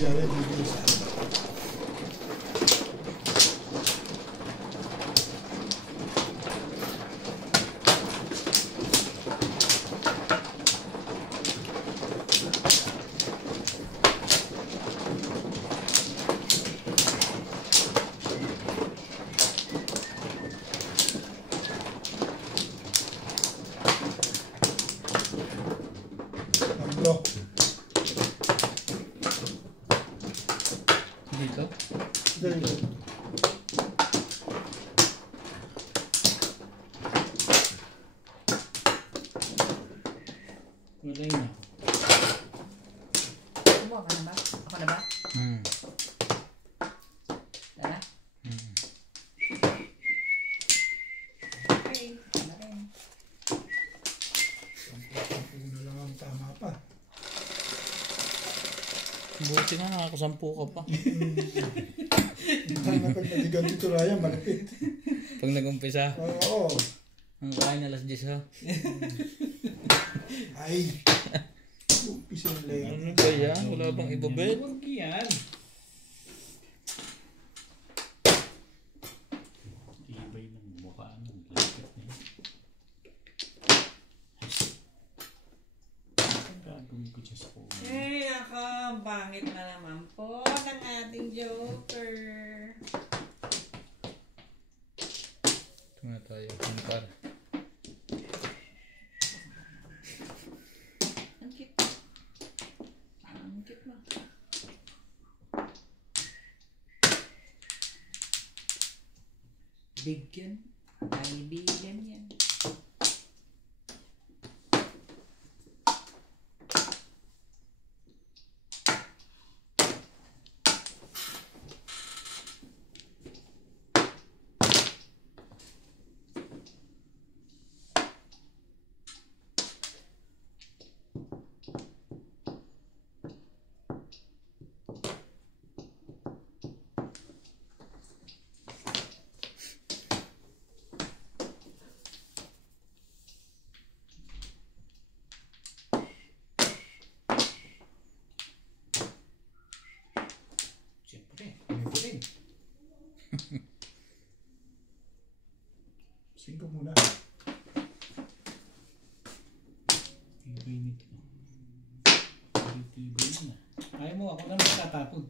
Yari, bibili sa akin. Bro. Dito? Dito. Wala yun. Kumuha ka na ba? Ako na ba? Tara. Okay. Tama rin. Sampu na lang ang tama pa. Buti nga nakakasampu ka pa. Ang napagpaligan dito Ryan, malapit. Pag nag-umpisa, Oo. ang kain alas 10 ha. Ay. Umpisa na lang. Ano ba yan? Wala bang ibabet? Huwag yan. Ibay ng mukha ng lapit niya. Ang gagawin ko dyan sa kuha. Eh, ako, bangit na naman po ng ating Joker. Ito nga tayo. Ang par. Ang cute. Ang cute mo. Bigyan. Kaibigan yan. Siyempre, ano ko rin. 5 muna. Ibay nito. Ibay na. Ayaw mo, ako na magtatapon.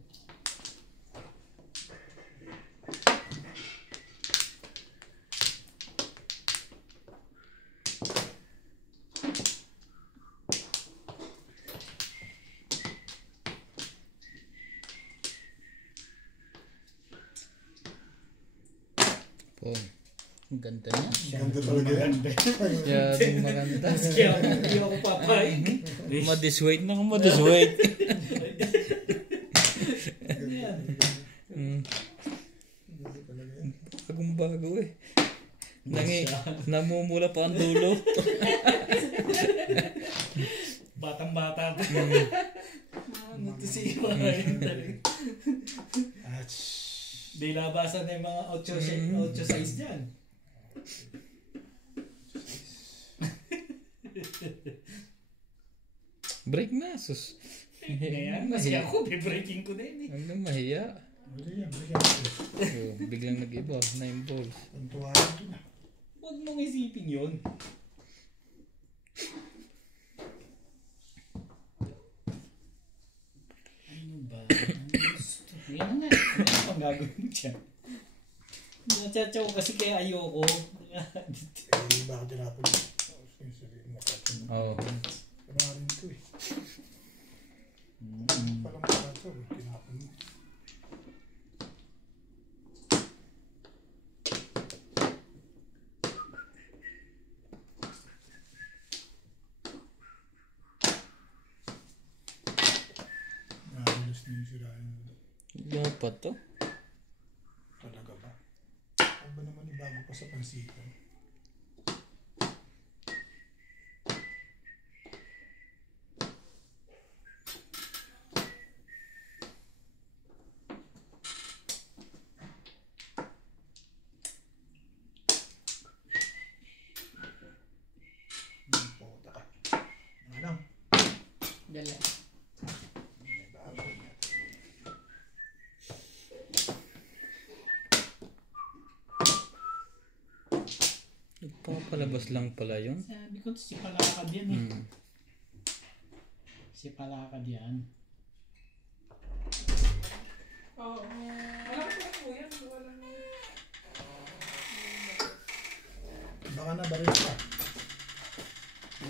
Po. Ang ganda niya. Ganda talaga yan. Kaya din maganda. Kaya hindi ako papayag. Madisweight na kung madisweight. Ganda talaga yan. Bagong bago eh. Namumula pa ang dulo. Batang-bata pa. Ano to si Iwan? Ach. Di labasan na yung mga 8 size dyan. Break na, sus. Ngayon, kasi ako, be-breaking ko na yun eh. Huwag nang mahiya. Wala yan. Bigyan natin. So, biglang nag-iba. 9 balls. Pantuwanan ko na. Huwag mong isipin yun. Ano ba? Yan na. Ano pang gagawin mo dyan? Natsatsaw kasi kaya ayoko. Eh, baka tinapon. Yung sabihin mo. Oo. Kaya rin ito eh. Palang kaso, tinapon mo. Nakabilos na yung sirahan. Dapat to. Talaga ba? Ano ba naman ibago pa sa pansikan? Puta ka. Ano? Dala. Bago na. palabas lang pala yun. Sabi ko, si Palakad yan eh. Hmm. Si Palakad yan. Oo. Malaki na po yan. Walang... Baka na baril ka.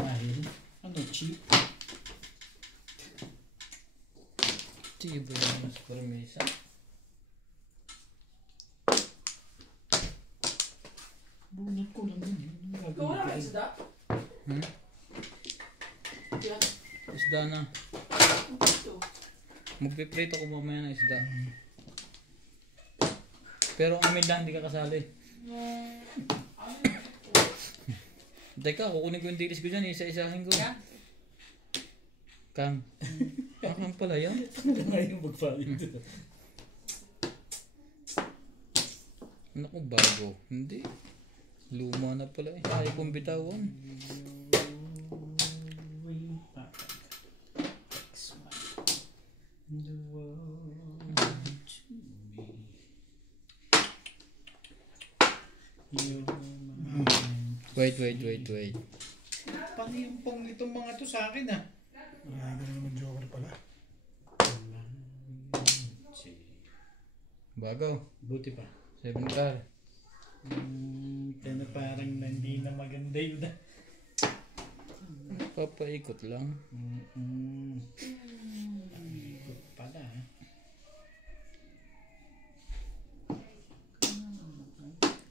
Dahil, ano, cheap. Tiba yung mas permisa. Bunot ko lang din. Ikaw wala ka isda? Hmm? Yan. Isda na. Ito. Magpiprito ko mamaya ng isda. Pero ang amin lang, hindi ka kasali. Teka, kukunin ko yung dilis ko dyan, isa-isahin ko. Yan. Kang. Kang pala yan. Ano nga yung magpalit? Ano ko bago? Hindi. Luma na pala eh. Ayaw kong bitawan. Wait. Paano yung pong itong mga to sa akin ah? Ay, gano'n naman joker pala. Bago. Buti pa. 7 car. Kaya parang hindi na maganda yun ah. Papaikot lang. Ikot pala ah.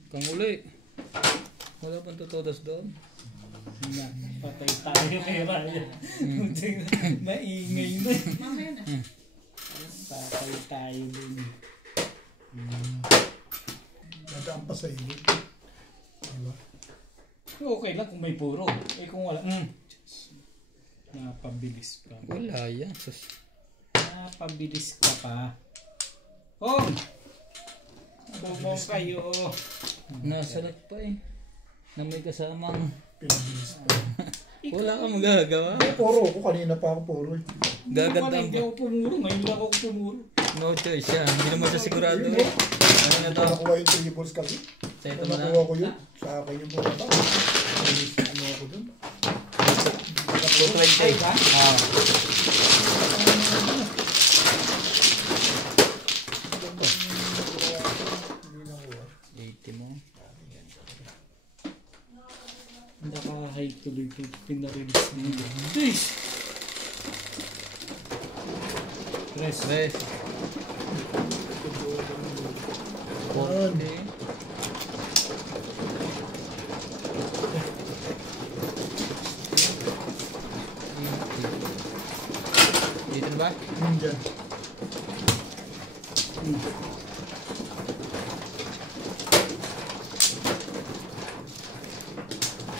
Kang uli. Wala pang tutodas doon. Na, patay tayo kay Ryan. Maingay na. Mamaya na. Patay tayo dun. Nadaan pa sa iyo. Diba? Okay lang kung may puro. Eh kung wala, napabilis pa. Wala yan. Sus. Napabilis ka pa. Hong! Bumong kayo. Nasalat pa eh. Na may kasamang. Pinabilis pa. Wala kang magagawa. Puro ko. Kanina pa ako puro eh. Gaganda Hindi ba? ako pumuro. Ngayon lang ako pumuro. No choice siya. Hindi naman siya sigurado eh. Ano na to? Nakuha yung tables kasi. Sa ito Kung mo na. nakuha ko yun, sa akin yung pumunta. Ano ako dun? 220. Ah. Hindi nakuha. 80 mo. Naka-high tuloy ito. Pinarelease nila. Dish! Tres. Tres. 40. Dito na ba? Dyan.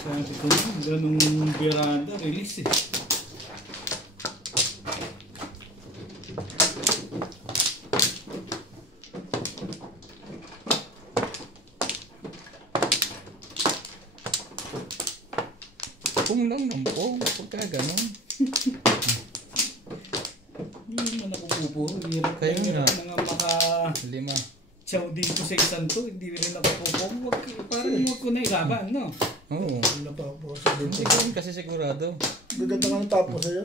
Sabi ko na, ganung birada, release eh. Pung lang ng pung. Pagka ganun. Hindi naman ako pupuro. Hirap Kaya nga. mga maka-chow 5. dito sa isang to. Hindi rin ako pupuro. Parang huwag ko na ilaban, no? Oo. Wala pa ako sa Hindi dun. ko rin kasi sigurado. Gaganda nga ng tapo sa'yo.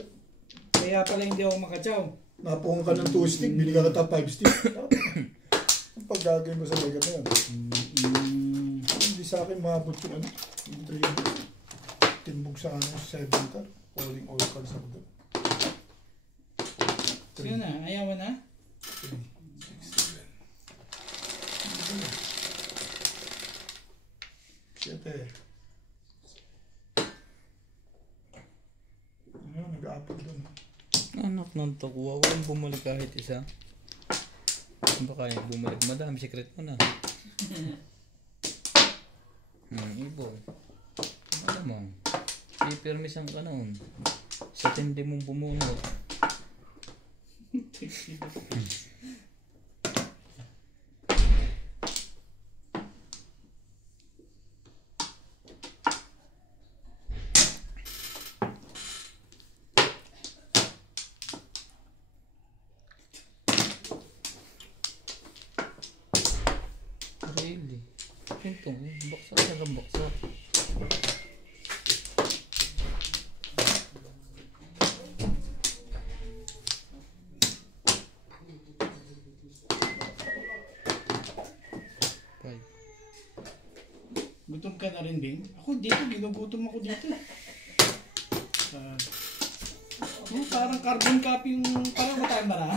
Kaya pala hindi ako makachow. Napuhong ka ng 2 stick, binigyan ka ta 5 stick. Ang paggagawin mo sa mega na yan. Hindi sa akin maabot yung ano. Yung 3 timbog sa ano, 7 car. Calling all cars ako doon. Sino na? Ayaw mo na? 3, 6, 7. 7. Ano, nag-a-upload doon. Anak ng takuha. Walang bumalik kahit isa. Baka yung bumalik. Madami secret mo na. Ibo. Ano mo? I-permis ang kanon. Sa tindi mong bumunot. Really? Ito, baksak na lang baksak. Five. Gutom ka na rin, Bing? Ako dito, ginugutom ako dito. Parang carbon copy yung parang matayang bara.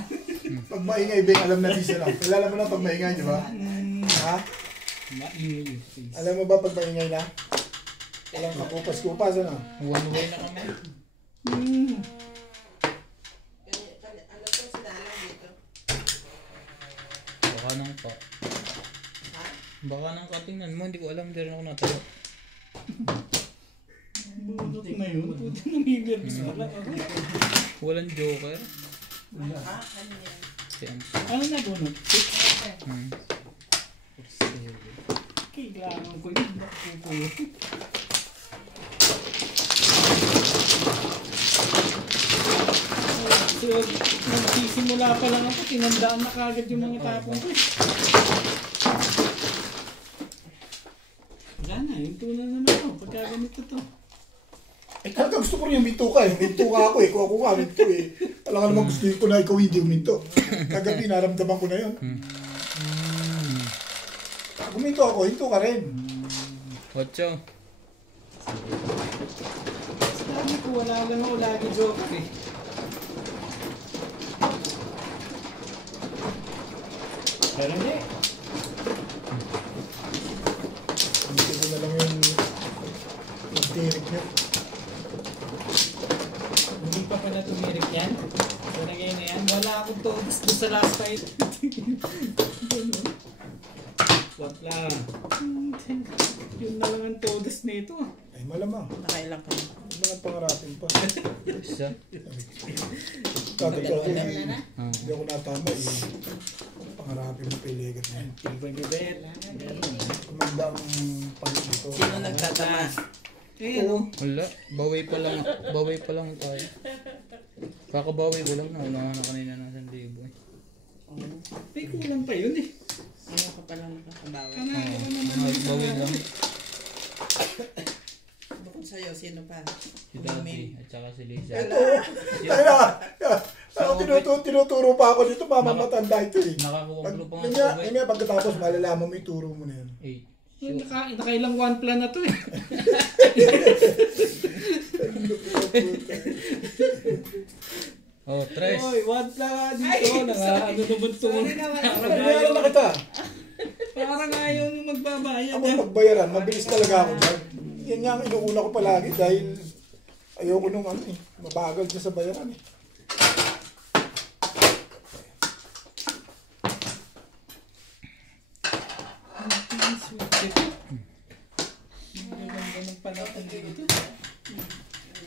Pag maingay, Bing, alam na din sila. Kilala mo na pag maingay, di ba? Ha? Maingay yung face. Alam mo ba pag maingay na? Walang kakupas-kupas, ano? One way na kami. Ano to sila lang dito? Baka nang pa. Baka nang katingnan mo, hindi ko alam, hindi rin ako natawa. Bunot na yun. Puti nanginervous wala ako. Walang joker. Ha? Ano yan? Siyempre. Ano na bunot? Hmm. Kailangan ko yun. Nakukulo. So, nagsisimula pa lang ako, tinandaan na kagad yung mga tapong ko. Wala na, yung tuna naman ako, pagka ganito to. Eh, talaga gusto ko rin yung minto ka eh. Minto ka ako eh. Kung ako ka, minto eh. Alam ka naman gusto ko na ikaw hindi uminto. Kagabi, naramdaman ko na yun. Guminto ako, hinto ka rin. Ocho. Sabi ko, wala lang ako lagi joke eh. Pero hindi. Hindi ko na lang yung tirik niya. Hindi pa pala tumirik yan. So, nagay na yan. Wala akong todos doon sa last fight. Wala. Yun na lang ang todos nito. Ay, malamang. Nakailang ka na. Mga pangarapin pa. Isa. Tatotoo ko Wala eh. na? Hindi ako natama eh. Pangarapin mo piligat na yan. Ibang gabet. Kumanda ang palit nito. Sino nagtatama? Oo. Wala. Bawi pa lang tayo. Kakabawi ko lang na. Una na kanina ng 1,000 eh. May kulang pa yun eh. Ano ka palang nakakabawi? Kanaka pa naman. Bawi lang. Bukod sa'yo, sino pa? Si Daddy at saka si Lisa. Ito. Ay na. Ako tinuturo pa ako dito. Mama matanda ito eh. Nakakuha ko pa Pag nga pagkatapos malalaman mo yung turo mo na yan. 8. Nakailang one plan na to eh. Oh, tres. Oy, one plan dito. Ano naman ito? Pagbayaran na kita. Parang ayaw nyo magbabayad. Ako magbayaran. Mabilis talaga ako dyan. Yan nga ang inuuna ko palagi dahil ayoko nung ano eh. Mabagal dyan sa bayaran eh. Ganun pa natin dito.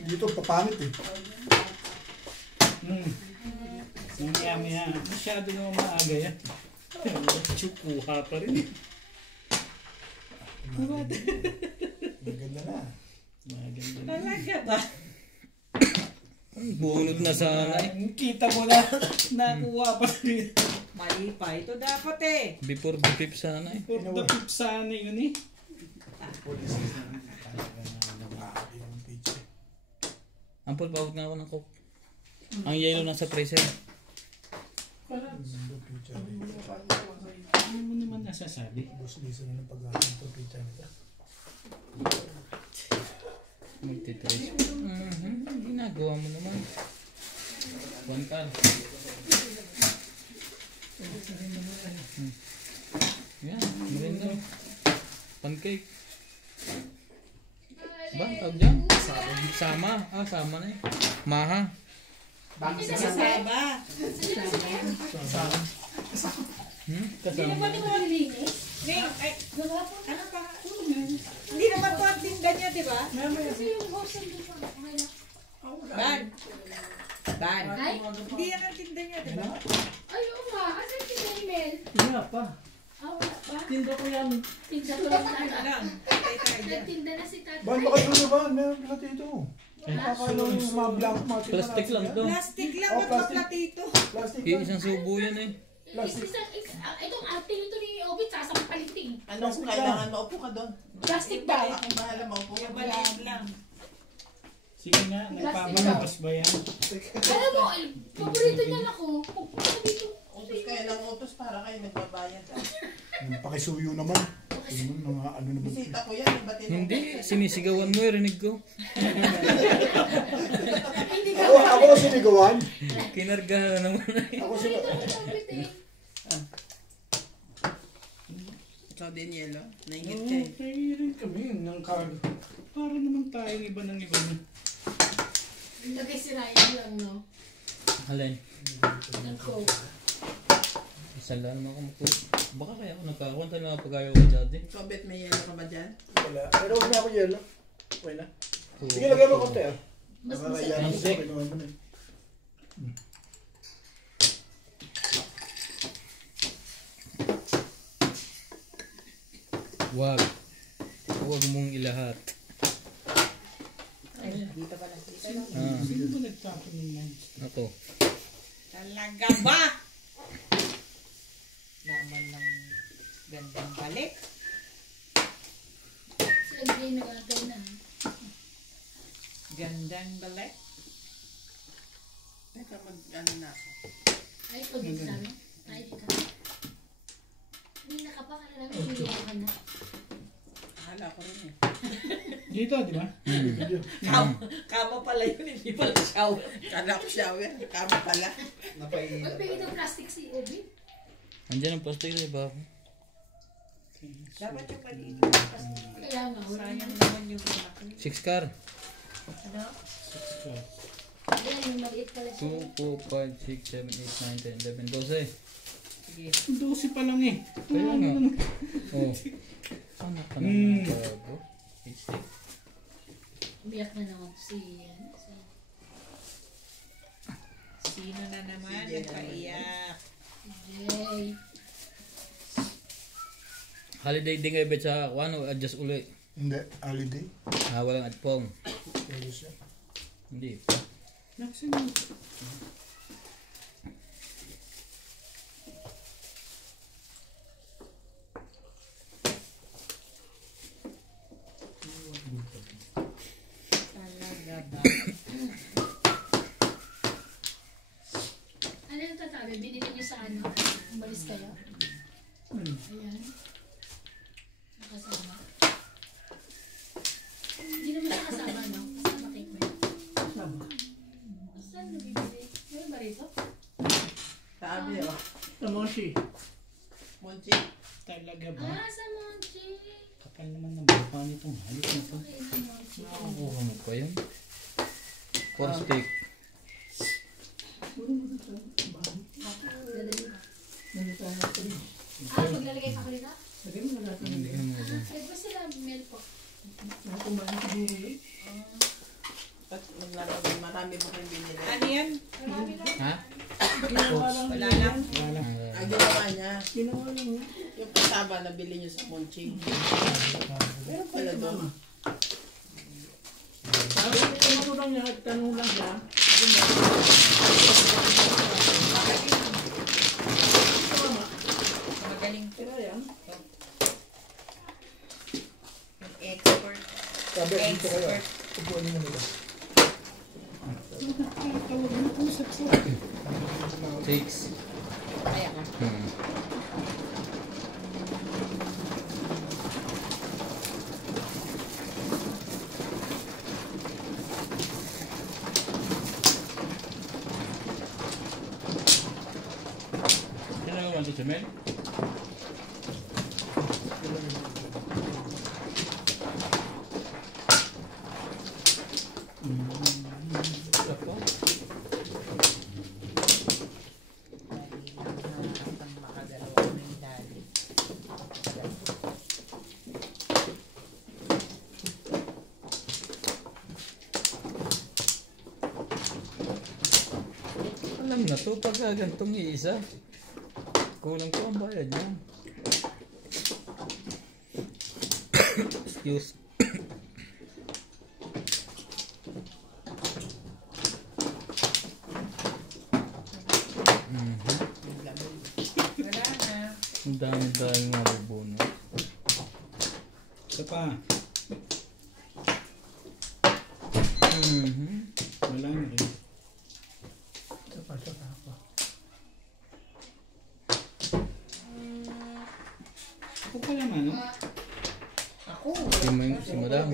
Dito papangit eh. Maya-maya. Masyado naman maaga yan. Tsukuha pa rin. Maganda na. Maganda na. Talaga ba? Bunod na sana eh. Kita mo na. Nakuha pa rin. Mali pa. Ito dapat eh. Before the fifth sana eh. For the fifth sana yun eh. Ampol, pawag na ako ng coke. Ang yellow nasa freezer. Ano mo naman nasasabi? Boss Lisa na ng pag-asin ito. Pita nito. Multi-trace. Ginagawa mo naman. One car. Yan, maganda. Pancake. Ba, tawag dyan? Sama. Sama na eh. Maha. Kasama. Kasama. Ning, ay, ano pa? Hindi naman po ang tinda niya, di ba? Ban. Ban. Hindi yan ang tinda niya, di ba? Ay, oo nga. Asan si Maymel? Wala pa. Ah, wala pa. Tinda ko yan. Tinda ko lang Ano tayo. lang? Patay tayo dyan. Nagtinda na si Tatay. Ban, baka ito naman. Meron pala dito. Nakakalo yung mga blank mga Plastic lang to. Plastic lang, Oh, wag plastic. maplatito. Plastic Eh, lang. isang subo yan eh. Itong ate ito ni Obit, sasampalit eh. Ano kung kailangan maupo ka doon? Plastic ba? Ang bahala maupo ka. Maliit lang. Sige nga, nagpapalabas ba yan? Alam mo, paborito niyan ako. Pagpunta dito. Utos kayo ng utos para kayo nagbabayad. Yung pakisuyo naman. Yung mga ano naman. Bisita ko yan, ba't Hindi, sinisigawan mo, rinig ko. Hindi ka. Ako na sinigawan. Kinargahan naman. Ako sila. Paborito ni Obit eh. Ikaw din, Yelo. Naingit Oo, ka eh. tayo rin kami ng cargo. Para naman tayong iba ng iba na. Lagay si Ryan lang, no? Alin? Ng coke. Isa lang naman ako magpo. Baka kaya ako nagkakakunta na pag-ayaw ko dati. Ikaw, Bet, may yelo ka ba dyan? Wala. Pero huwag na ako yelo. Okay na. Oo. Sige, lagay mo konti ah. Mas Nakakaya masarap. mo sa kinuha mo na eh. Wag. Huwag mong ilahat. Ay, dito pala. Dito lang. Sino ba nagtapon ng monster? Ako. Talaga ba? Naman ng gandang balik. Sila Jay nag-antay na. Gandang balik. Teka, mag-ano na ako. Ay, ikaw dito sa amin. Ay, dito. Hindi nakapaka na namin. Hindi ka na. Akala ko rin eh. Dito, di ba? Kama pala yun, hindi pala shower. Kala ko shower. Kama pala. Ba't may itong plastic si Obit? Andiyan ang plastic sa iba. Dapat yung maliit. Kaya nga, wala Sayang naman. naman yung malaki. 6 car. Ano? Yan, yung maliit pala siya. 2, 4, 5, 6, 7, 8, 9, 10, 11, 12. Sige. 12 pa lang eh. Kaya nga. Oh. Ano ka naman gago? Stick. Umiyak na naman si, Sino na naman Sige, nagpaiyak? Jay. Holiday din kayo bet sa ano, adjust uli. Hindi. Holiday. Walang adpong. Pwede siya. Hindi. Naksin mo. Talaga ba? Ano yung tatabi? Binili niyo sa ano? Umalis kayo? Ayan. Nakasama. Hindi naman siya kasama, no? Kasama cake ba yun? Saan nabibili? Meron ba rito? Sabi oh. Tamoshi. Monchi. Talaga ba? Ah, sa Monchi. Kapal naman ng buka nitong halit na to. Okay, sa Monchi. Nakukuha mo pa yun. 4 stick. Dadali ba? Ah, maglalagay pa ko nila? Hindi ka mo ba? Ay, ba sila mail po? At maglalagay, marami ba kayong binili? Ano yan? Marami lang. Ha? Wala lang. Wala. Ang ginawa niya, Ginawa lang niya. yung kasaba na bili niyo sa Monchi. Meron pala doon. Tanong lang niya, tanong lang siya. Magaling Pero yan. yung expert. Sabi, dito kayo. Expert. Tupuan niyo nila. Tawag mo kung sa po. 6. Ayan ka. Sino naman ito si Mel? Ako? Makagalaw ko na yung dali. Alam na to, pagka gantong iisa. Kulang ko ang bayad niya. Excuse. Yung laman. Ang dami mga bubono. Isa pa. Wala na rin. Isa pa ako. Ako pa naman, no? Si madam.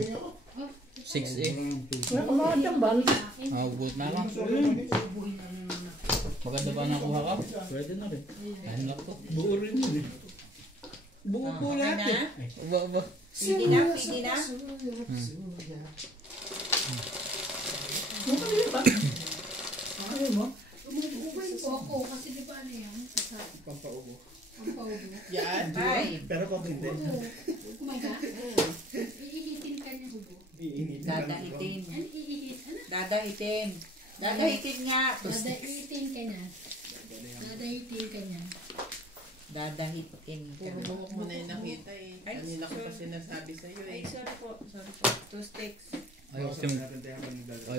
6A. Ubot na lang. Maganda ba nakuha ka? Pwede na rin. Ano lang to? Buo rin yun eh. Buo po lahat eh. Ba. Pwede na, pwede na. Ako, kasi di ba ano yan? Pampaubo. Pampaubo. Yan. Ay, Pero complete. Kumaga? Iihitin ka niya hubo. dadahitin. Ano iihit? Ano? Dadahitin. Dadahitin nga. Dadahitin ka niya. Dadahitin ka niya. Dadahitin ka. Puro buhok mo na yung nakita eh. Ay, Kanina ko pa sorry. sinasabi sa'yo Ay, eh. sorry po. 2 sticks. Ayaw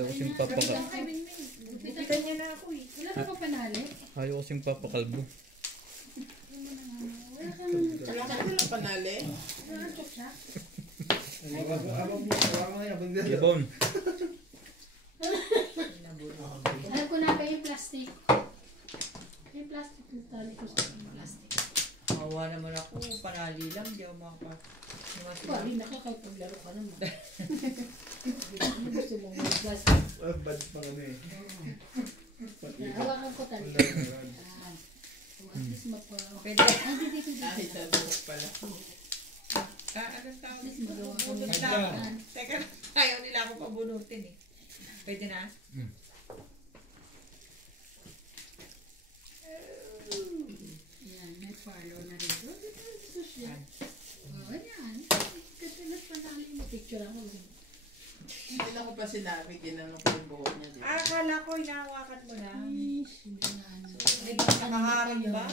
kasing papakal. Ay, Minmin. Gupitan Gupitan niya na ako eh. Wala ka pa panali? Ayaw kasing papakalbo. Wala kang Wala ka walang panali. wala kang tsak-tsak? Yabon. Alam ko na ba yung plastic? Yung plastic yung tali ko sa plastic. Mawa naman ako. Panali lang. Di ako makapag. Bali, nakakapaglaro ka naman. Ano gusto mo? May plastic. Bad pa kami eh. Hawakan ko tali. So at least mapa... Pwede. Dito. Kahit sa buhok pala. Anong tawag? At least magawa ko Bunot ng lang. daan. Teka, ayaw nila ako pabunutin eh. Pwede na? Yan, may follow na rin. Dito siya. Yan. Katulad panali mo. Picture ako. Hindi na ko pa sinabi, ginanong ko yung buhok niya. Ah, akala ko hinahawakan mo na. May nakaharang ba?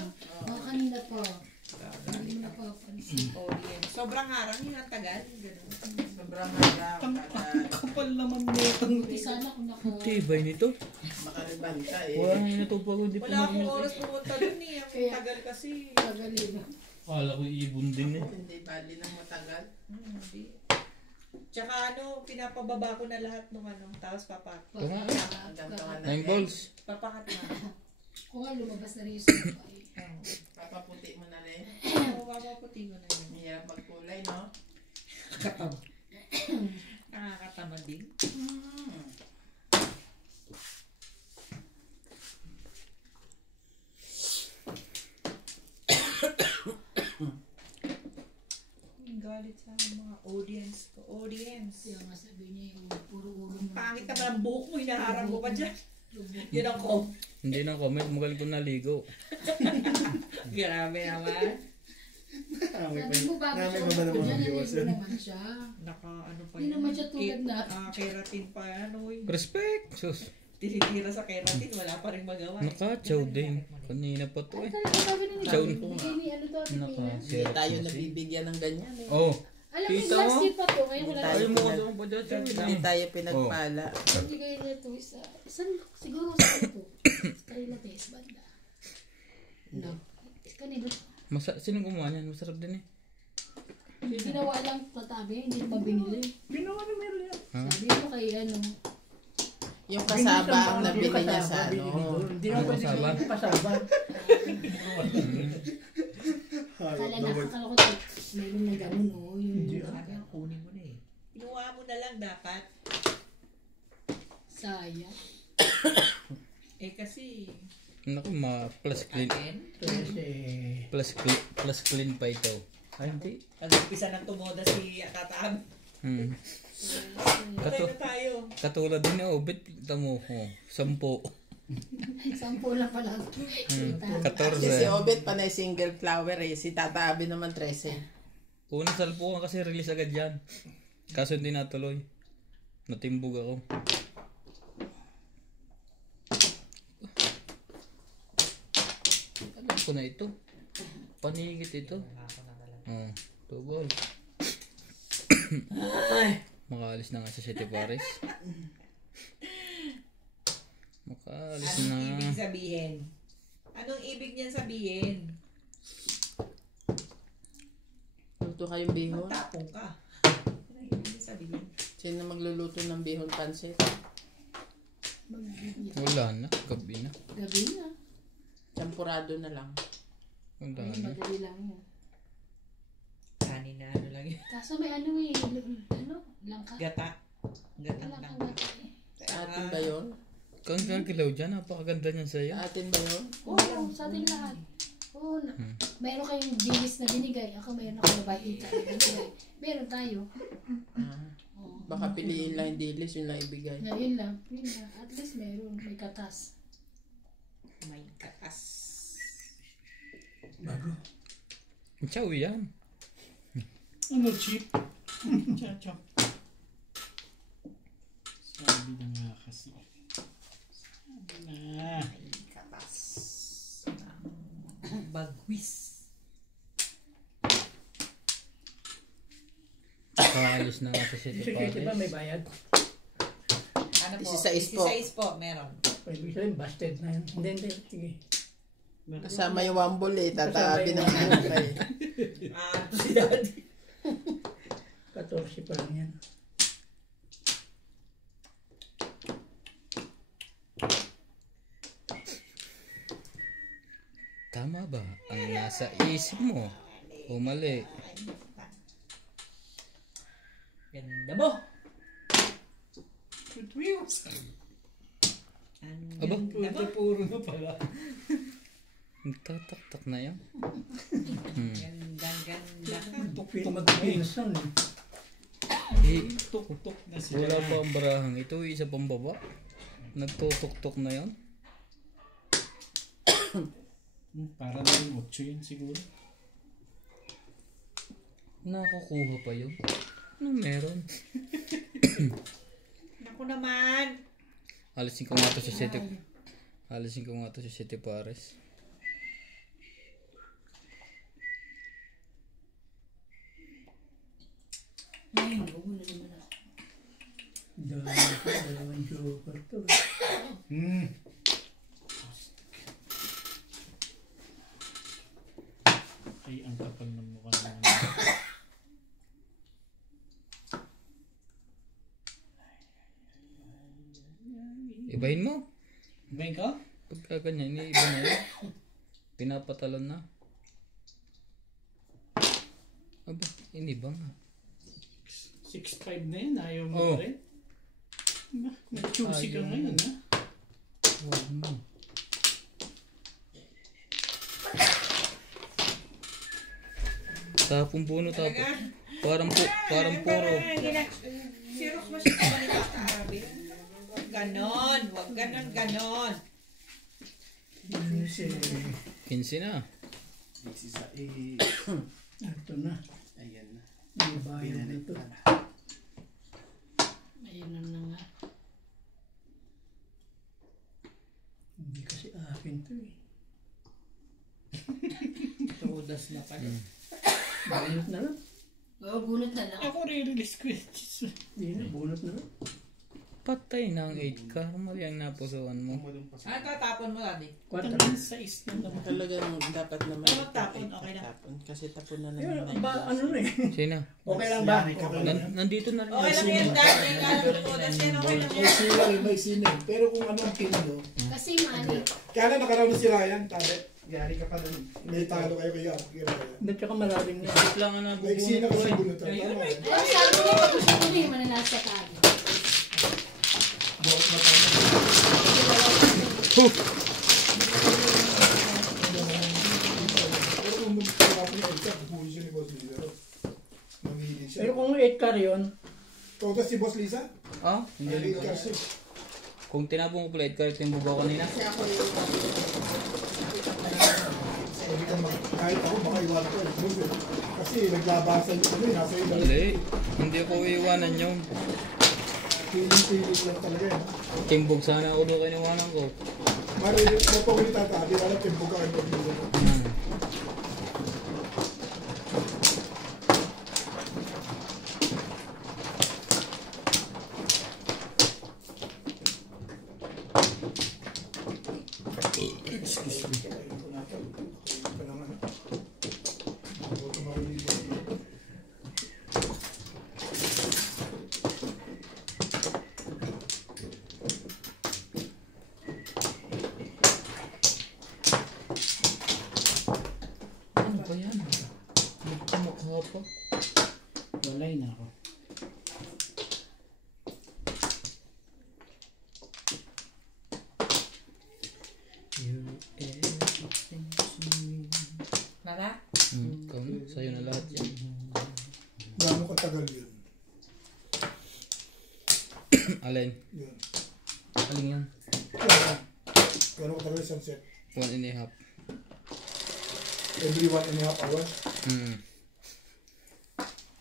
Oo, kanina po. Hindi mo napapansin. Sobrang harang yun ang tagal. Ganun. Sobrang harap. Kapal naman netong. Buti sana kung naka... Tibay nito. Makaribanta eh. Wala nang natupag ko. Di pa Wala akong mag- oras pumunta dun eh. Ang Kaya- tagal kasi. Tagalina. Kala ko ibon din eh. Hindi bali ng matagal. Hindi. Tsaka ano, pinapababa ko na lahat ng ano. Tapos Nine balls. papakat na. Kung nga lumabas na rin yung sabay. Papaputi mo na rin. Oo, papaputi ko na yun. Hirap magkulay, no? Nakakatamad din. Galit sa mga audience ko. Audience. Kaya nga sabi niya yung puro ulo mo. Pangit naman ang buhok mo, hinaharap mo pa dyan. Yun ang ko. Hindi na comment. Magaling ko naligo. Grabe naman. Sabi mo bago Namin siya ba naman upo mga dyan, viewers naligo yan? naman siya. Naka ano pa Hindi naman siya tulad na. Keratin pa yan. Uy. Respect. Sus. Tinitira sa keratin, wala pa rin magawa. Nakachaw din. Kanina pa to Ay, eh. talaga sabi na nila. Chow. Bigay ni ano to, Naka. Pilipinas. Hindi tayo nabibigyan ng ganyan eh. Oh. Alam mo, Kita last mo? year pa to. Ngayon wala Tayo Ayaw na. mo ka doon pa dyan. Hindi tayo pinagpala. Bigay niya to isa. Siguro sa ito. Kanila test banda. No. Kanina. Sino gumawa niyan? Masarap din eh. Ginawa lang tatabi, hindi pa binili. Ha? Sabi mo kay ano. Yung kasaba ang nabili niya sa ano. Hindi naman pwede Kasaba? sa kasaba. Kala nakakala ko to. Meron na ganun o. Yung Kunin mo na eh. Kinuha mo na lang dapat. sayang. Eh kasi, Naku, plus clean. Plus clean pa ito. Ay, hindi. nag-umpisa ng tumoda si Tataab. Patay na tayo. Katulad din na ubit. Tamo ko. 10. 10 lang pala. 14. Kasi si Obet panay single flower eh. Si Tata Abi naman 13. Unang salpukan kasi release agad yan. Kaso hindi natuloy. Natimbog ako. Ano ko na ito? Panigit ito. Oh, 2 ball. Makaalis na nga sa City Paris. Makaalis Anong na. ibig sabihin? Anong ibig niyan sabihin? kayong bihon? Magtapong ka. Ano yung ibig sabihin? Sino magluluto ng bihon pansit? Wala na. Gabi na. Gabi na. Champurado na lang. Wala Ayun, na. madali lang yun. Kanin na ano lang yun. Kaso may ano eh, langka. Gata. Gatang Wala lang. kang gata eh. Sa atin ba yun? Kang kilaw dyan. Napakaganda niyan sa'yo. Sa atin ba yun? Oo, sa atin lahat. Oo, mayroon kayong dilis na binigay. Ako mayroon ako na bahita na binigay. Meron tayo. Ah, Oo. baka piliin lang yung dilis, yun lang ibigay. Na yun lang. Yun lang. At least meron. May katas. May katas. Bago. Chow yan. Ano cheap? Chacho. Sabi na nga kasi. Sabi na. May katas. Bagwis. Kaalis na nga sa City Security ba Palace. may bayad? Ano po? 16 po. 16 po, meron. Pwede sabihin, busted na yan. Hindi. Sige. Kasama yung wambol eh, tatabi ng anak eh. Ah, Si Daddy. 14 pa lang yan. Tama ba ang nasa isip mo? O mali? ganda mo. Good wheels. Ang Aba. ganda mo. Puro na pala. Nagtataktak na yan. Ganda ka. Pinsan eh. Eh, Tuk-tuk na sila. wala pa ang barahang ito. Isa pang baba. Nagtutok-tok na yan. Para na yung 8 yun siguro. Nakakuha pa yun. Ano meron? Naku naman. Alisin ko nga to sa City. Alisin ko nga to sa City Pares. Ay, oo na naman ako. Dalawang joker to. Ay, ang kapal ng mukha naman. Ibahin mo. Bang ka? Pagka ganyan, iba na yun. Pinapatalon na. Aba, iniba nga. 6'5 na yun, ayaw mo Oh. pa rin. Nag-choosy ka Ayaw ngayon, mo. ha? Huwag mo. Tapong puno, tapong. Parang puro. Xerox mo siya pa ni Tata Arabi. Huwag ganon. Huwag ganon. 15 na. Ito na. Ayan na. May bayad na to. Ayun na nga. Hindi kasi akin to eh. Todas na pala. Bunot na lang. Oo, bunot na lang. Ako re-release ko yun. Hindi na, bunot na lang. Patay na ang 8 car. Mali ang napusuan mo. Kumalong pa sa... Ano tatapon mo, Daddy? Tangin sa is na naman. Talagang dapat naman. Ano tapon? Okay na. Tapon. Kasi tapon na Yun, naman. ba, ano na eh. Sino? Okay lang ba? Yari ka Okay pala. lang. Nandito na rin. Okay lang yan, Daddy. Alam ko na siya. Okay lang May yan. sinay, may sinay. Pero kung ano ang pinalo, Kasi mali. kaya na nakaraw na si Ryan, tabi. Yari ka pa nun. May talo kayo kay Ryan. Hindi, tsaka malalim na. Isip lang ang May sina nabubunot ko kasi eh. bunutan. Tama. Ay, sabi mo, pag gusto ko rin, mananasa tayo. Buhok na tama. Pero kung magpapapin yung exam, buhay siya ni Boss Lisa. Mamili siya. Pero kung 8 car yun, Kautas si Boss Lisa? Ah, hindi. 8 cars yun. Kung tinapong ko pala 8 car, ito yung bubaw kanina. Kasi ako yung Sabi ka kahit ako baka iwan ko. Kasi naglabasan yung ano, nasa iba. Mali. Hindi ko iiwanan yung Piling-piling lang talaga yun. timbog sana ako doon kiniwanan ko. Marinig mo pa ulit tata, di wala timbog ka kayo. Hmm. ko. Walay na ako. Mara? Ikaw na, sa'yo na lahat yan. Gano'ng katagal yun? Alin? Yun. Alin yan? Gano'ng katagal isang set? 1.5. Every 1.5 hours?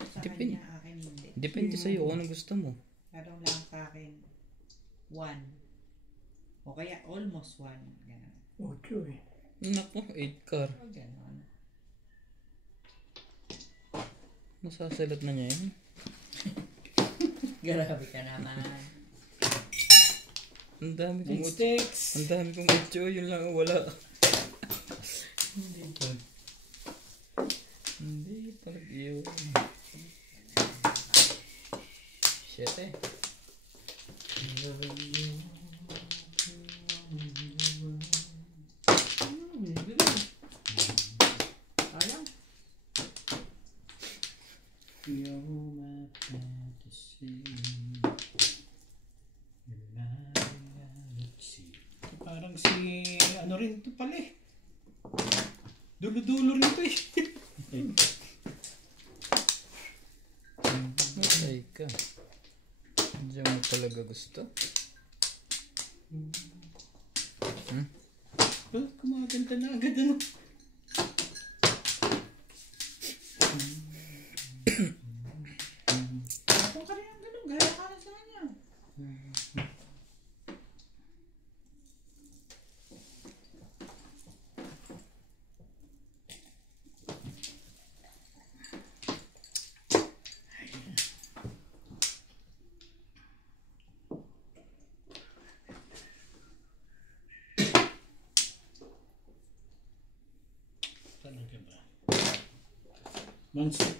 Sa Depende. kanya, akin hindi. Depende sa'yo kung anong gusto mo. Parang lang sa akin, 1. O kaya almost 1. Ganun. 8 eh. Naku, 8 car. O ganun. Masasalat na niya yan. Grabe ka naman. Ang dami kong Sticks! Ang dami kong 8, yun lang ang wala. Hindi pa. Hindi talaga yun. 7. Alam? You're my fantasy. You're my reality. Parang si ano rin ito pala eh. Dulo-dulo rin ito eh. Matay ka. Diyan mo talaga gusto. Kumaganda na agad ano. Kung ka rin ang ganun, gaya ka na sa kanya. Talaga ba? Mansik.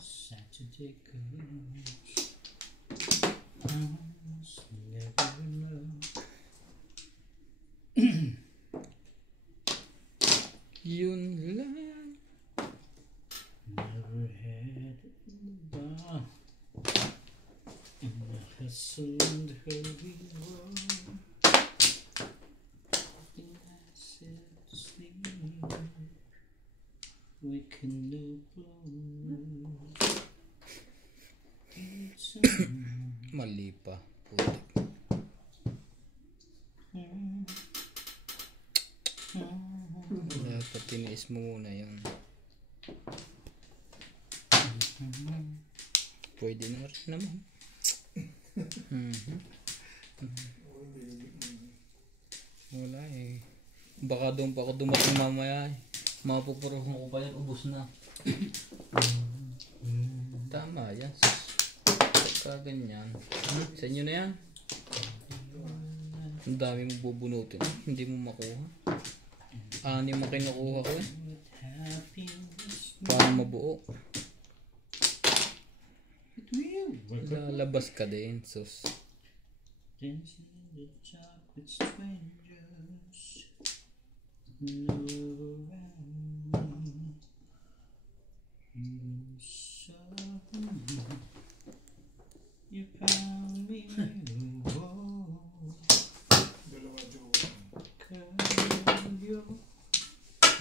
Saturday goes. Never enough. Yun lang. Never had a bar in the hustle and hurry world. Nothing I said to sleep. Waking up alone. It's Mali pa. Putik. Dapat tiniis mo muna yun. Pwede na rin naman. Wala eh. Baka doon pa ako dumating mamaya eh. Mapupuruhan ko pa yan, ubos na. Tama yan. Pagka ganyan. Sa inyo na yan. Ang dami mong bubunutin. Hindi mo makuha. 6 mo kinukuha ko eh. Paano mabuo? Lalabas ka din, sus. dancing in the dark with strangers. No around me. You saw me. You found me. Whoa. Dalawa joke. Kayo.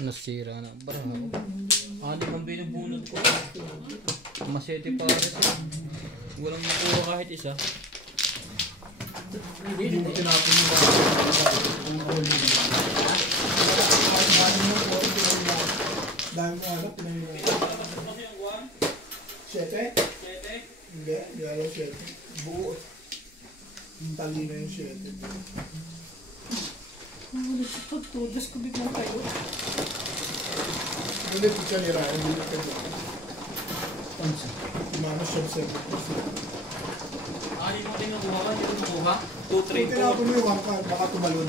Nasira na. Baraha ko. Ang binubunod ko. Masete para ito. Walang makuha kahit isa. Hindi mo tinapon yung mga huli. Dami mo anak, pinahirap. 7? Hindi, hindi alam 7. Buo. Yung tali na yung 7. Pagtudas ko biglang kayo. Ulit siya ni Ryan, ulit ka dyan. Umano siya sa 7%. Mo din nakuha ka? Hindi ko nakuha? 2, Kung 3, 4. tinapon mo yung 1 card, baka tumalon.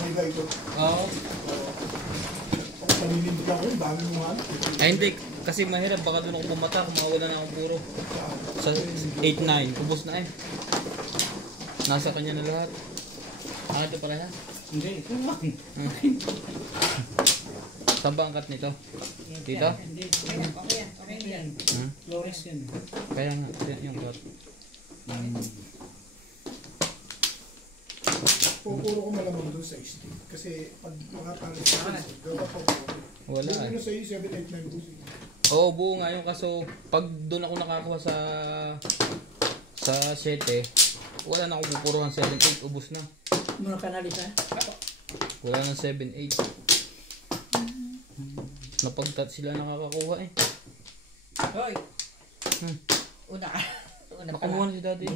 May gaito. Oo. Kung paninindi ka ko, dami mo anak. Ay hindi. Kasi mahirap, baka doon ako bumata, kumawala na akong puro. Sa 8-9, ubos na eh. Nasa kanya na lahat. Ito pala yan. Hindi, ito lang. Saan ba ang cut nito? Dito? Hindi, Okay yan. Flores yan. Kaya nga, yan yung cut. Pupuro ko malamang doon sa stick. Kasi pag mga pares sa gawa pa po. Wala Doon eh. na sa iyo, 789 busi. Oo, buo nga yung kaso pag doon ako nakakuha sa 7, wala na akong pupuruhan 7-8, ubos na. Mga kanalisa. Wala nang 7-8. Napagtat sila nakakakuha eh. Hoy. Una ka. Una pa Nakuha lang. na si daddy.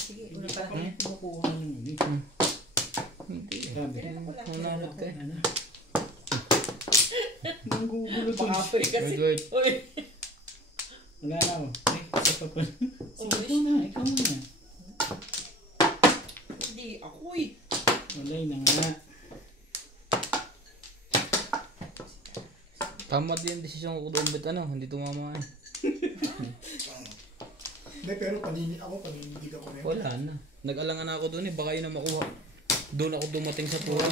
Sige, una Hindi pa pa lang. kami kumukuha ng hindi. Hindi eh. Sabi. Nanalo ka eh. Ano? Nanggugulo to. Pangapoy kasi. Wait. Uy. Wala na ako. Ay, isa pa pa. Sige, Uy. ikaw na. Ikaw muna. Hindi, ako'y. Walay na nga. Tama din yung desisyon ko doon, bet ano, hindi tumama eh. Hindi, pero paninig ako na yun. Wala na. Nag-alangan na ako doon eh, baka yun na makuha. Doon ako dumating sa tuwa.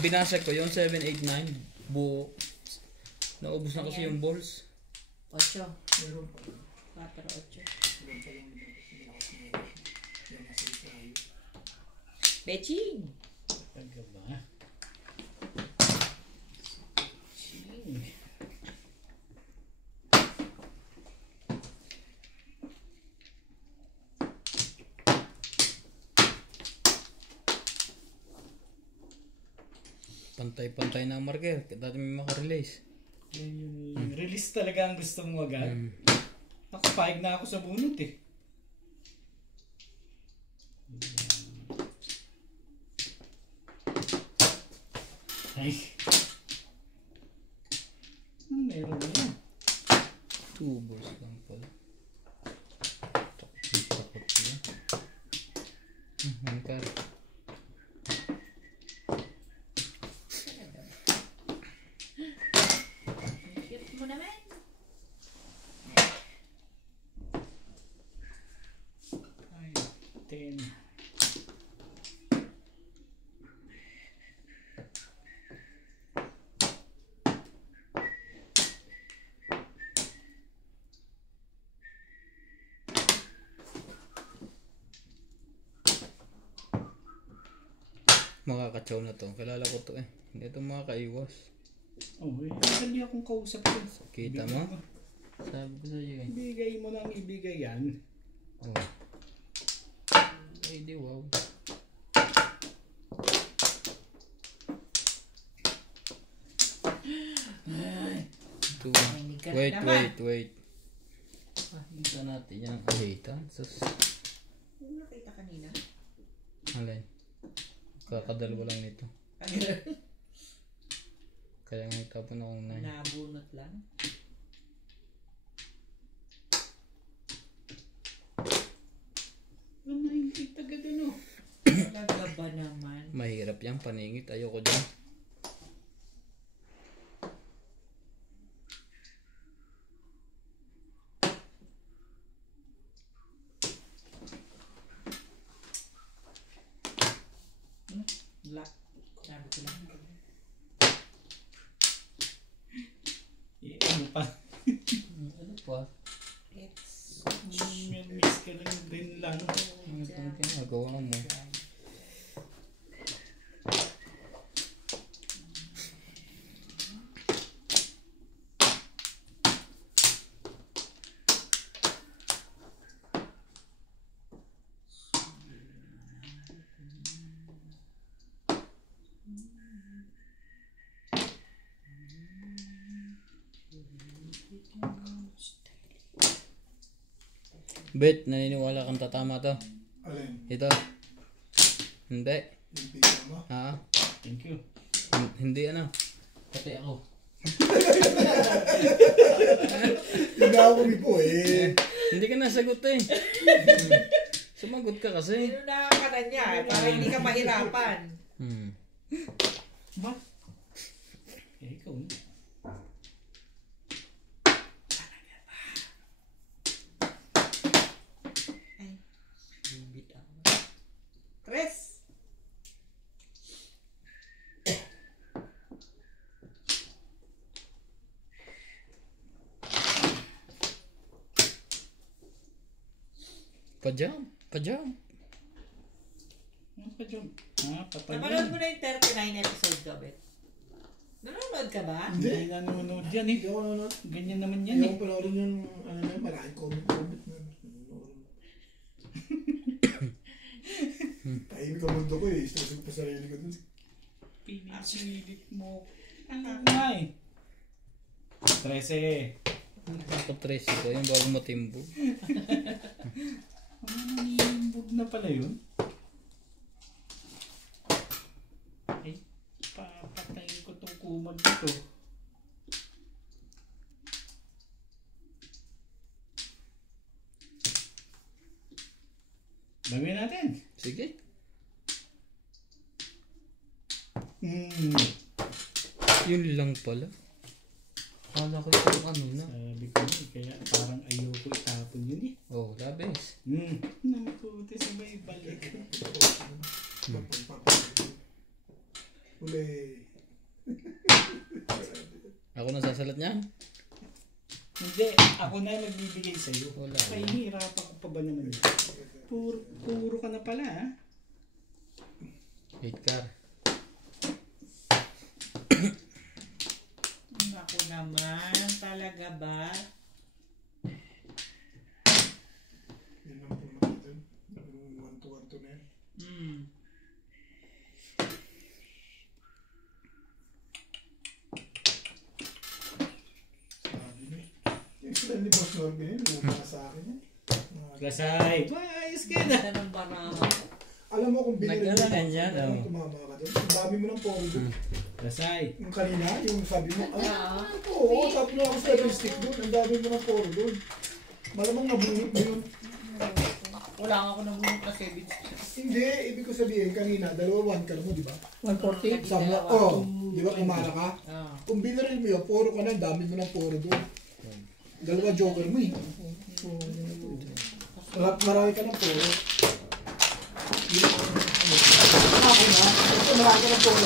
Binasag ko yung 7-8-9, buo. Naubos na kasi yung balls. 8. Meron pa. 4, 8. Beching! Taga ba? Pantay-pantay na ang marker, dati may makarelease. Yung release talaga ang gusto mo agad. Nakapahig na ako sa bunot eh. Ay. Meron na yan. 2 balls lang pala. Takot yan. Hangkar. Shoot mo naman. Ay, 10. Makakatsaw na to. Kilala ko to eh. Hindi ito makakaiwas. Oh, eh. Madali akong kausap ko. Kita mo? Sabi ko sa'yo eh. Ibigay mo nang ibigay yan. Oh. Ay, di wow. Two. Mahinig ka Wait, naman. wait. Pakita natin yan. Alita. Sus. Ano nakita kanina? Alay. Kakadalawa lang nito. Kaya nga itapon akong 9. Nabunot lang. Ano yung taga doon oh? Talaga ba naman? Mahirap yan. Paningit. Ayoko dyan. La. Sabi ko lang. Ano pa? Ano pa? It's... Miss ka lang din lang. Ano itong ginagawa mo? Bet, naniniwala kang tatama to? Alin? Ito? Hindi. Yung bigyan mo? Ha? Thank you. Hindi ano? Pati ako. Hindi ako po eh. Hindi ka nasagot eh. Sumagot ka kasi. Inunahan ka na niya para hindi ka mahirapan. Hmm. Ba? Eh, ikaw na. Pa-jump. Pa-jump. Ano pa dyan? Papalyan. Napanood mo na yung 39 episode ka, Bet? Nanonood ka ba? Hindi nanonood yan eh. Hindi ako nanonood. Ganyan naman yan Hindi eh. ako panoorin yung, maraming comment na. Tahimik ang mundo ko eh. Stress ko pa sarili ko dun. Pinipilit mo. Ano nga eh. 13. Ako 13 ko, yung bago matimbog. Nangimbog na pala yun. Ay, papatayin ko tong kumag dito. Gawin natin. Sige. Yun lang pala. Kala ko yung ano na. Sabi ko eh, kaya parang ayoko itapon yun eh. Oh, labis. Namukuti sabay balik. Uli. Ako nasasalat niyan. Hindi, ako na nagbibigay sa'yo. Wala. Pahihirapan ko pa ba naman yun? Puro ka na pala ha? 8 car. Ako naman, talaga ba? Yun lang po natin. Yung 1-to-1 na yan. Sabi niya. Yung sila ni Boss Norby yun, lumapa sa akin yun. Lasay! Ayos ka na! Ganda ng baraha. Alam mo kung binili Nagdala ka dyan, oh. tumama ka doon. Ang dami mo ng polo doon. Lasay! Yung kanina, yung sabi mo, oo, sabi mo ako sa stick doon. Ang dami mo ng polo doon. Malamang nabunot mo yun. Wala nga ako nabunot kasi, bitch. Hindi, ibig ko sabihin, kanina, dalawa 1 car mo, di ba? 140. Sabi mo, di ba kumara ka? Ah. Kung binaril mo yun, poro ka na, ang dami mo ng poro doon. Dalawa joker mo eh. Marami ka ng poro. Ako na, ito marami ka ng poro.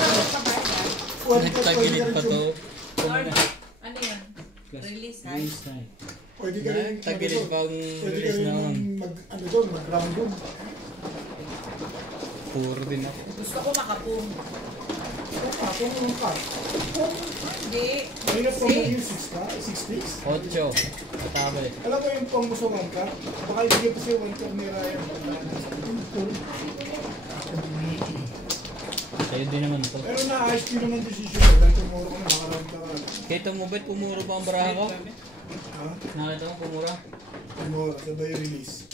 Nagtagilid pa to. Lord, ano yan? Release, hi? Lasay! Pwede ka rin, Nagtagilid pa ang pwede ka release rin na nun. ano doon, mag-round doon. Puro din ako. Gusto ko makapum. Kung yung car. Hindi. Mahirap pa maging 6 ka, 6 picks. 8. Katabi. Alam mo yung pang mo sa 1 car? Baka ibigay pa siya 1 car ni Ryan. Sa'yo din naman to. Pero naayos din naman decision mo. Dahil tumuro ko na makaroon ka. Kita mo ba't pumuro pa ang baraha ko? Ha? Nakita mo pumura? Tumuro, sabay release.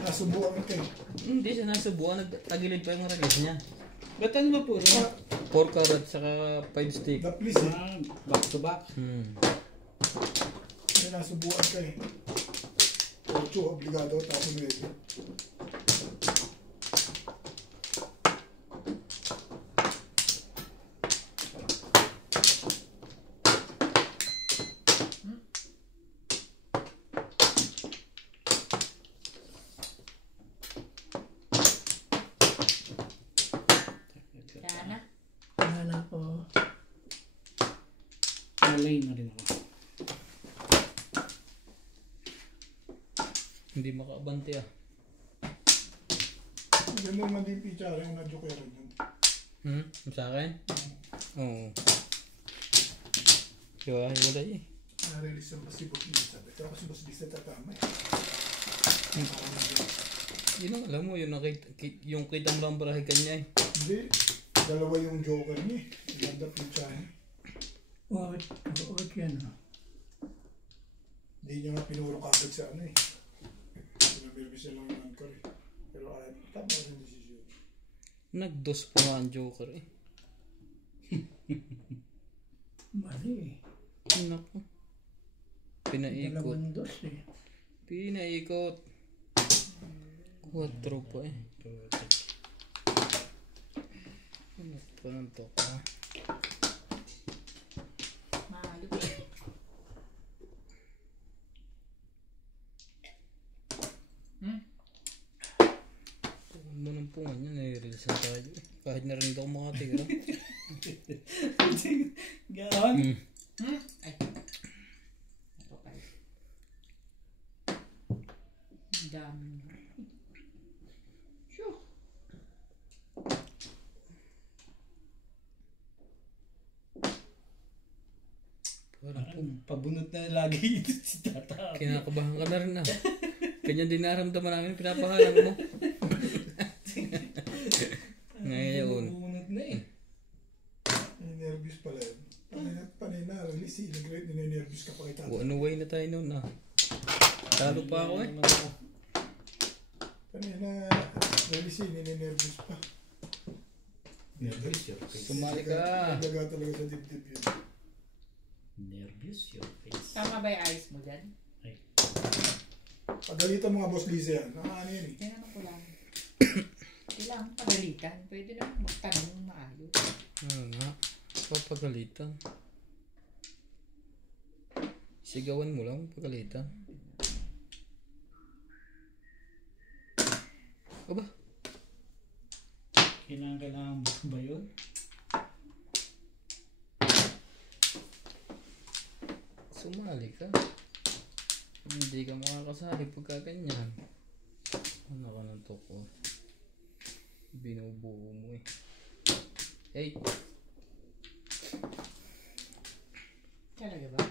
Nasubukan ka eh. Hindi siya nasubukan. Nagtagilid pa yung release niya. Ba't ano ba puro? 4 car at saka 5 stick. The please eh. Back to back. May nasubukan ka eh. 8, obligado. Tapos medyo. Sana. Wala po. Malay na rin ako. Hindi makaabante ah. Hindi mo naman din picture yung na-joke rin yun. Sa akin? Oo. Diba? Wala eh. Na-release yung si Boss Lisa. Pero kasi Boss Lisa tatama eh. Yun ang alam mo, yung kitang lang barahe kanya eh. Hindi. Dalawa yung joker niya eh. Ganda picture niya. Wait yan ha. Hindi niya nga pinuro kagad sa ano eh. Pinabirbi siya lang yung anchor eh. Pero tama yung decision. Nag-dos pa nga ang Joker eh. Mali eh. Naku. Pinaikot. Dalawang dos eh. Pinaikot. 4 pa eh. Ano pa nang to ka? Mahalo. Mo nang pungan niya, nai-release na tayo eh. Kahit narinig ako makatira. Gaon? Ay. Ito kayo. Ang dami. Pabunot na lagi ito si Tata. Kinakabahan ka na rin ah. Ganyan din naramdaman namin, pinapahalang mo. Ngayon. Pabunot na eh. Nervous pala yun. Panay na, release. Nine-nervous ka pa kay Tata. Ano way na tayo noon ah. Talo pa ako eh. Panay na, release. Nine-nervous pa. Nervous your face. Sumali ka. Naglaga talaga sa dibdib yun. Nervous your face. Tama ba yung ayos mo dyan? Pagalitan mga boss Lisa yan. Ano yan eh. Tinanong ko lang. Kailangan pagalitan. Pwede lang magtanong maayos. Ano nga. Papagalitan. Sigawan mo lang, pagalitan. Aba? Kailangan ba yun? Sumali ka. Hindi ka makakasali pagka ganyan. Ano ka ng toko? Binubuo mo eh. Hey! Talaga ba?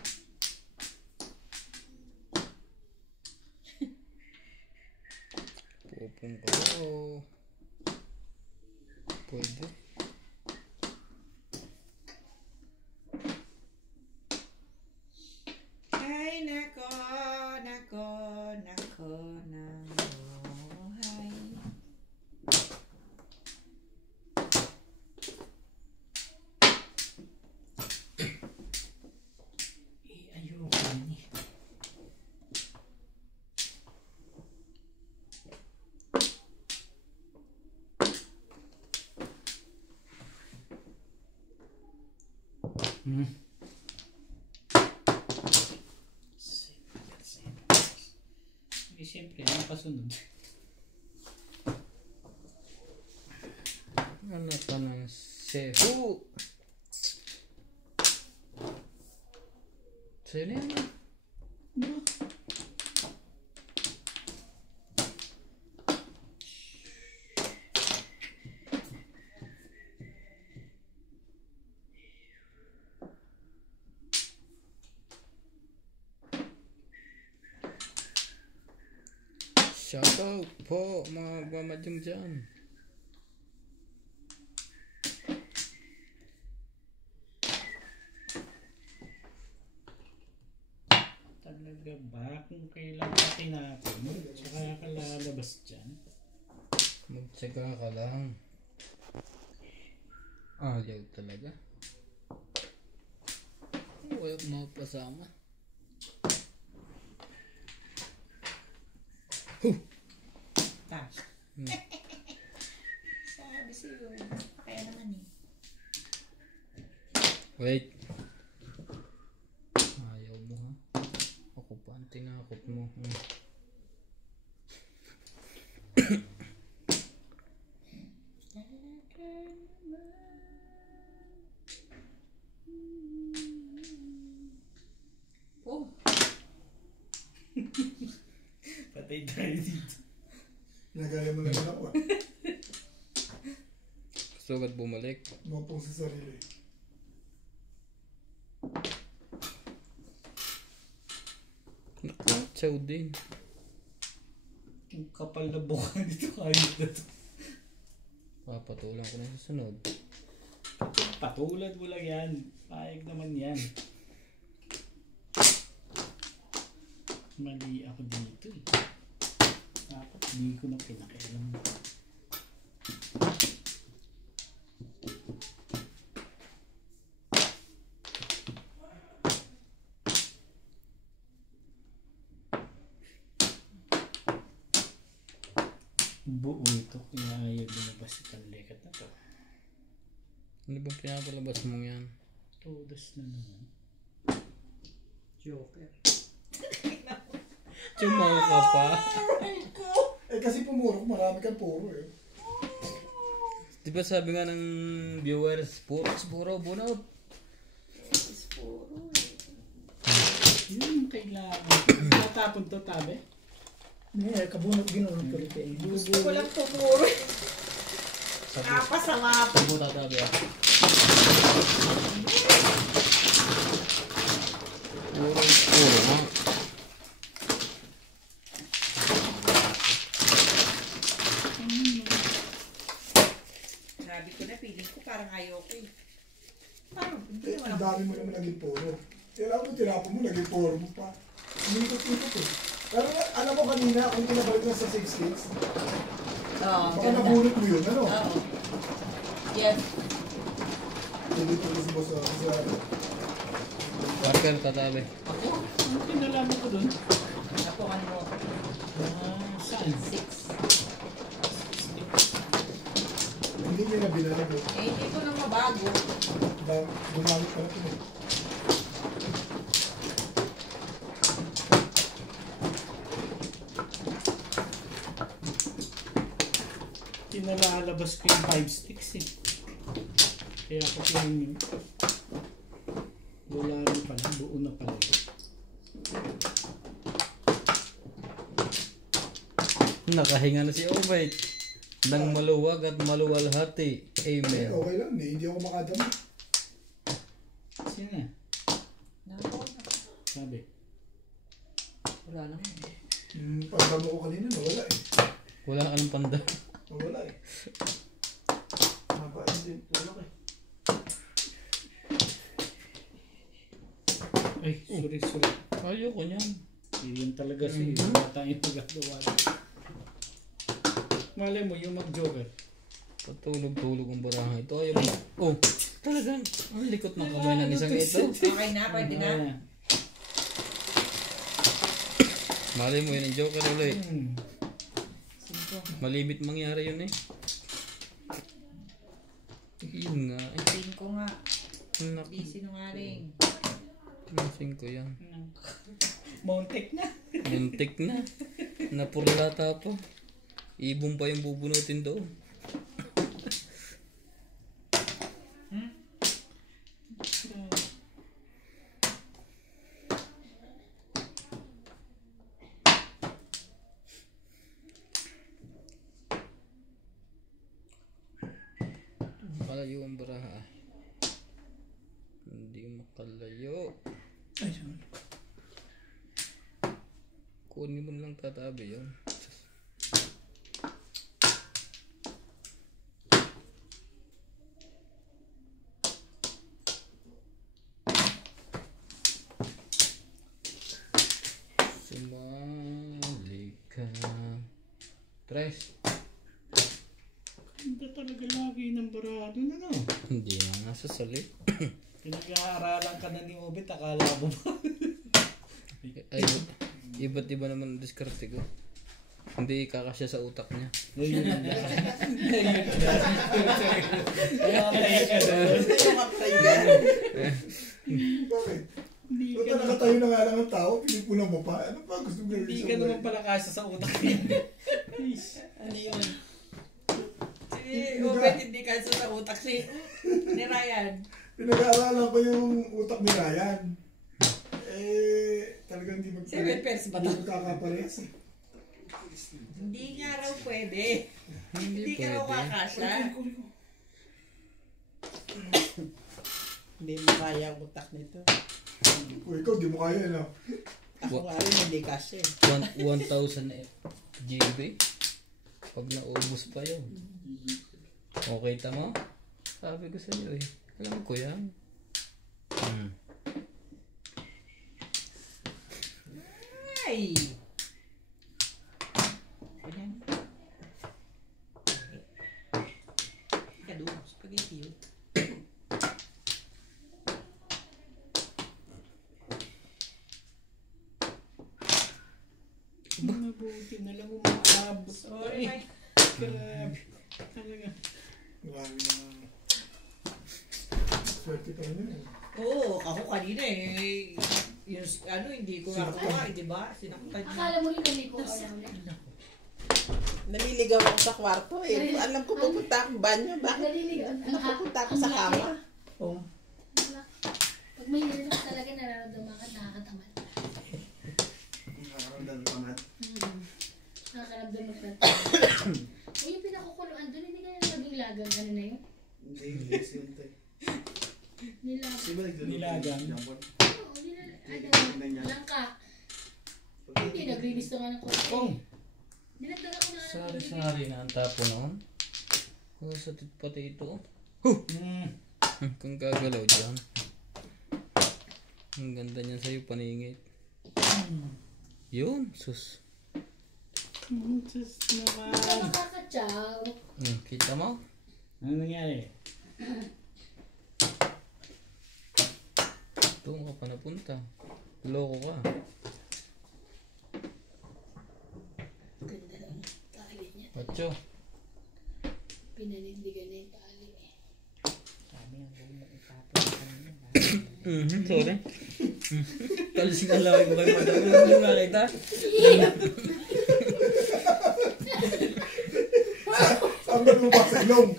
Pupong ka o... Pwede. Ay, nako, nako, nako, nabuhay. Ayoko yun eh. Siyempre, ang kasunod. Ano ka ng sehu? Sa'yo na yan. Shoutout po mga mamadyong dyan. Talaga ba? Kung kailan ka tinapon, tsaka ka lalabas dyan. Magtsaga ka lang. Ayaw talaga. Wala mapasama. Tash. Sabi sa'yo, kaya naman eh. Wait. Ayaw mo ha. Ako pa ang tinakot mo. Oh, Patay tayo dito. Nagaya mo lang ako ah. Gusto ba't bumalik? Mapong sa sarili. Nakatsaw din. Yung kapal na buka dito kahit na to. Papatulang ko na sa sunod. Patulad mo lang yan. Paig naman yan. Mali ako dito eh. Dapat hindi ko na pinakialam. Buo ito kaya ayaw lumabas si Panlekat na to. Ano bang pinapalabas mo yan? Todas na naman. Joker. Tumaw ka pa. Eh kasi pumurok, marami kang puro eh. Diba sabi nga ng viewers, puro bunot. Yun kailangan. Natapon to tabi. Hindi, kabunot ginunod ko rin kayo. Gusto ko lang pumuro. Napasama pa. Sabu tatabi ako. Puro nga. Sabi ko na, feeling ko parang ayoko eh. Parang, hindi Eh, naman ang ako. dami mo naman naging puro. Kailangan mo tinapon mo, naging puro mo pa. Umikot-ikot eh. Pero alam mo kanina, kung pinabalik na sa 6 kids, Oo, baka ganda. nabulot mo yun, ano? Oo. Yes. Hindi ko si boss sa Parker, tatabi. Ako? Ano pinalaman ko doon? Napukan mo. Saan? 6. hindi niya na binago. Eh, hindi ko na mabago. Gumamit pa na ito eh. Pinalalabas ko yung 5 sticks eh. Kaya ako yung wala rin pala, buo na pala. Nakahinga na si Obet. Nang maluwag at maluwalhati. Eh, Amen. okay lang eh. Hindi ako makadama. Sino yan? Nako. Sabi. Wala lang. Pagdamo ko kanina, nawala eh. Wala ka ng panda. Nawala eh. Mabain din. Wala eh. Ay, sorry. Ayoko niyan. Yun talaga siya. Wala tayong magagawa. Malay mo, yung mag-jogger. Patulog-tulog ang baraha. Ito ayaw mo. Oh, talagang ang likot ng kamay ng isang ito. Okay na, pwede na. Ayan. Malay mo yun ang joker ulit. Cinco. Malibit mangyari yun eh. Yun nga eh. Cinco nga. Naku, Di sinungaling. pinasing ko yan. Montek na. Muntik na. Napurlata pa. Ibon pa yung bubunutin daw. Makalayo ang baraha. Hindi makalayo. Ay, sorry. Kunin mo lang tatabi yun. Sumali ka. Tres. Hindi talaga lagi ng barado na no. Hindi na nasa salit. Pinag-aaralan ka na ni Obet, akala mo ba? Ay, iba't iba naman ang diskarte ko. Hindi kakasya sa utak niya. Ayun na. Bakit? Hindi Ba't ka naman, nakatayo na nga lang ang tao, pinipunan mo pa? Ano pa? Gusto mo hindi ka naman pala kasya sa utak niya. Ano yun? Si Obet hindi kasi sa utak ni Ryan. Pinag-aaralan ko yung utak ni Ryan. Eh, talagang hindi mag- 7 pairs ba Hindi to? magkakaparehas eh. Hindi nga raw pwede. Hindi Hindi ka raw pwede. kakasya. Hindi mo kaya ang utak nito. O ikaw, di mo kaya ano? Ako nga rin hindi kasi. 1,000 GB. Pag naubos pa yun. Okay tama? Sabi ko sa iyo eh. Alam ko yan. Ay! Ayan. Kadung, spaghetti yun. Mabuti na lang umaabot. Sorry, Ay, grabe. Talaga. Marami na. Swerte pa rin yun. Oo, ako kanina eh. Yung ano, hindi ko nakuha eh, di ba? Sinaktan niya. Akala mo rin naligo ka na ulit. Naliligaw ako sa kwarto eh. Alam ko pupunta akong banyo. Bakit? Naliligo. Napupunta ako sa kama. Oh. Pag may nililak talaga nararamdaman ka, nakakatamad. Nakaramdam pa man. Nakakaramdaman ka. O yung pinakukuluan doon, hindi ka na maging lagang ano na yun? Hindi, hindi siya. Nilagang. Nilagang. Oo, nilagang. Naglinis na nga ng kotse. Kung. Dinagdaga ko na nga ng tubig. Sari-sari na ang tapo noon. Oh, sa pati ito. Kung gagalaw dyan. Ang ganda niyan sa'yo, paningit. Yun, sus. Diyos naman. Ito nakakatsaw. Kita mo? Ano nangyari? Doon ka pa napunta. Loko ka. Ganda lang. Tali niya. Pacho. Pinanindigan na yung tali. Sabi nga, huwag mo itapon sa kanina. Sorry. Talasing ang laki ko kayo madami. Hindi mo nakita? Ang lumabas sa ilong.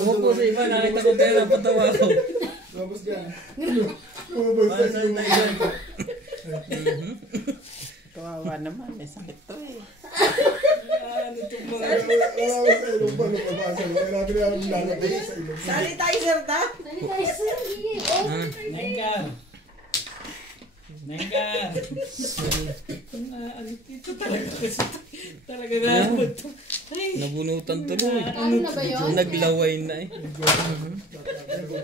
Umupo sa iba, nakita ko tayo, napatawa ako. Lumabas ka. Lumabas Para sa sa ilong. tayo. Kawawa naman, may sakit to eh. Ano itong mga... Lumabas sa ilong ba? Lumabas sa ilong. Grabe na ang lalabas sa ilong. Sanitizer ta? Tali tayo sir. Sige. Oh. Nengar! Nengar! Ano dito talaga kasi talaga na ito. Ay! Nabunutan tuloy. Ano na ba yun? Naglaway na eh.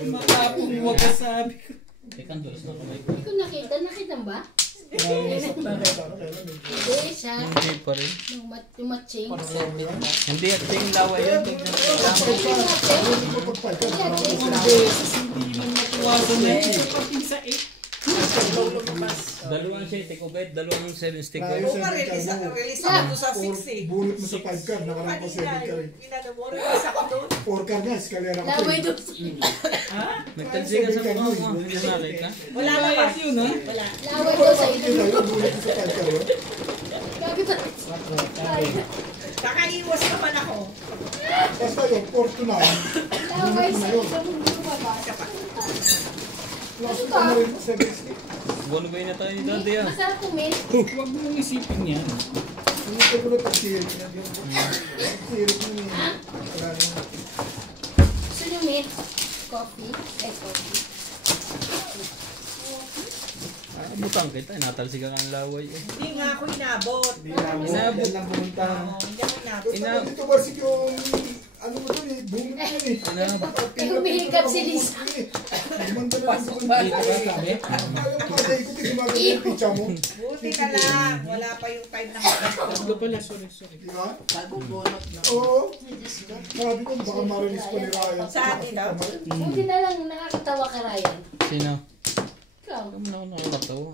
Makapong wagasabi ko. Teka, dulas na kamay ko. Hindi ko nakita. Nakita mo ba? Hindi siya. Hindi pa rin. Yung matching. Hindi at yung laway yun. Hindi lang matuwasan na ito. Pati sa 8. Dalawang 7 ko bet, dalawang 7 stick ko. Layo. Oo ka, release ako doon sa 6 eh. Bunot mo sa 5 card. Nakarang pa 7 card. Inano mo, release ako doon. 4 card na. Eskalera ka Laway pa. doon. Nagtalsikan sa mukha mo. Hindi mo nakita. Wala naman. Yun ha? Wala. Laway doon sa Kita ilong. yun. Bunot mo sa 5 card. Gabi ba? Kakaiwas naman ako. Basta yun. 4 to 9. Laway sa ilong. Lumabas. Last mo rin 7 stick. Bonobay na tayo ni Dante ah. Masarap kumin. Huwag mong isipin yan. Hindi ko na pag-sirit na yun. Sirit mo yun. Wala na. Gusto nyo mint? Coffee? Coffee. Butang kita, natalsikan ang laway eh. Hindi nga ako inabot. Inabot. Yan lang pumunta. Oo, hindi ako inabot. Tapos dito basik yung ano mo doon eh, bunot mo yun eh. Eh, humihigap si Lisa. Gumanda na lang sa bunot. Ayaw mo kada ikot eh, gumaganda yung pizza mo. Buti ka lang. Wala pa yung time na kapatid. Tatlo pala, sorry. Di ba? Bagong bunot na. Oo. Sabi ko, baka marilis pa ni Ryan. Sa atin daw. Buti na lang nakakatawa ka, Ryan. Sino? Ikaw. Ano na ako nakakatawa?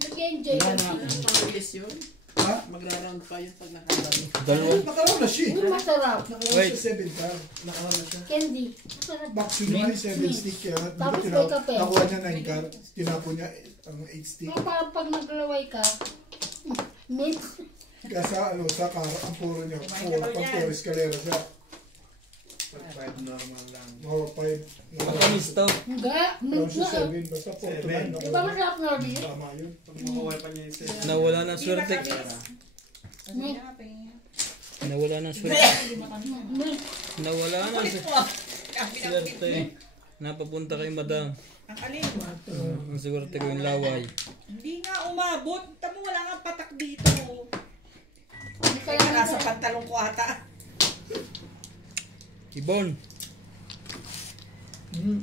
Nag-enjoy ka. Pang-release yun. Ha? Magra-round pa yun pag nakadami. Dalawa. Nakaraw na siya. Uy, masarap. Nakaraw Wait. sa 7 card. Nakaraw na siya. Candy. Masarap. Box yun naman yung 7 stick kaya Tapos dito may kape. nakuha niya 9 card. Tinapon niya ang 8 stick. Kung parang pag naglaway ka, mint. Kaya sa ano, sa car, ang puro niya. Pang 4 eskalera siya. 5 normal lang. Oo, 5. Matamis to. Enggak, mint Tapos na. 7, basta 4 to 9. Di ba masarap na rin? Tama yun. Pag makuha pa niya yung set. Nawala ng swerte. Mint. Nawala ng swerte. Mint. Nawala ng Kulit mo. swerte. Napapunta kay madam. Ang alin. Ang swerte ko yung laway. Hindi nga umabot. Tamo wala nga patak dito. Hindi ka Kaya lang nasa pantalong ko ata. Ibon.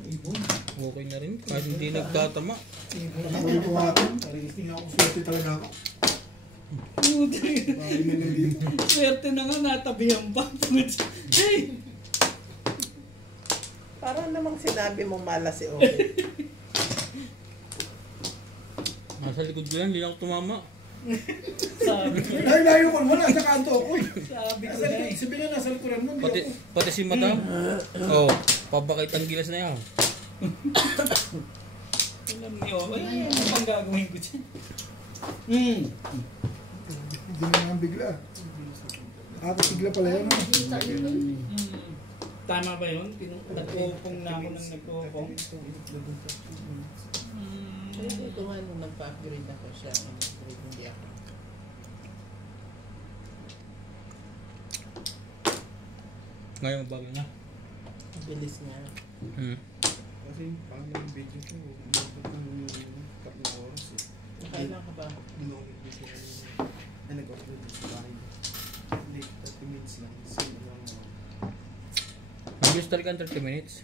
Ibon. Okay na rin. Kahit hindi nagtatama. Nakahuli ko atin. Hindi ako swerte talaga ako. Bakit na hindi mo. Swerte na nga, natabihan pa. Hey! Parang namang sinabi mo malas si Owen. Nasa likod ko yan, hindi na ako tumama. Sabi ko. Layo ko mo na sa kanto ako eh. Sabi ko Nasa na likod, sabi na nasa likuran mo. Hindi Pati, ako. pati si madam. Oh, pabakit ang gilas na yan. alam niyo, ay, ano pang gagawin ko dyan? Hindi na naman bigla. Bigla pala yan. sa ilong. Tama ba yun? Nag-uupong na ako ng nag-uupong. Kaya ito nga nung nagpa-upgrade ako siya, nag-upgrade hindi ako. Ngayon, bago na. Bilis nga. Hmm. Kasi pag yung video ko, umabot ng 3 oras eh. Kailan ka ba? Nung nag-order din sa bahay. Late 30 minutes lang. Sino lang ako. Mag-use talaga ang 30 minutes.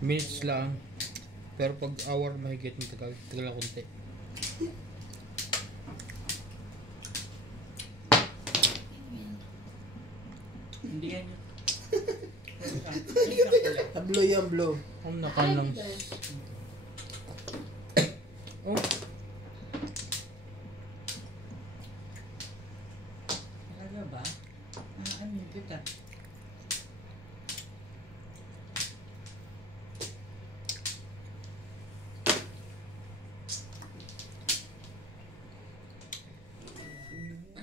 Minutes lang. Pero pag hour mahigit matagal. Tagal na konti. Hindi yan yun. Hablo yung blow. Ang nakanang... Oh, Talaga ba? Ano yung kita?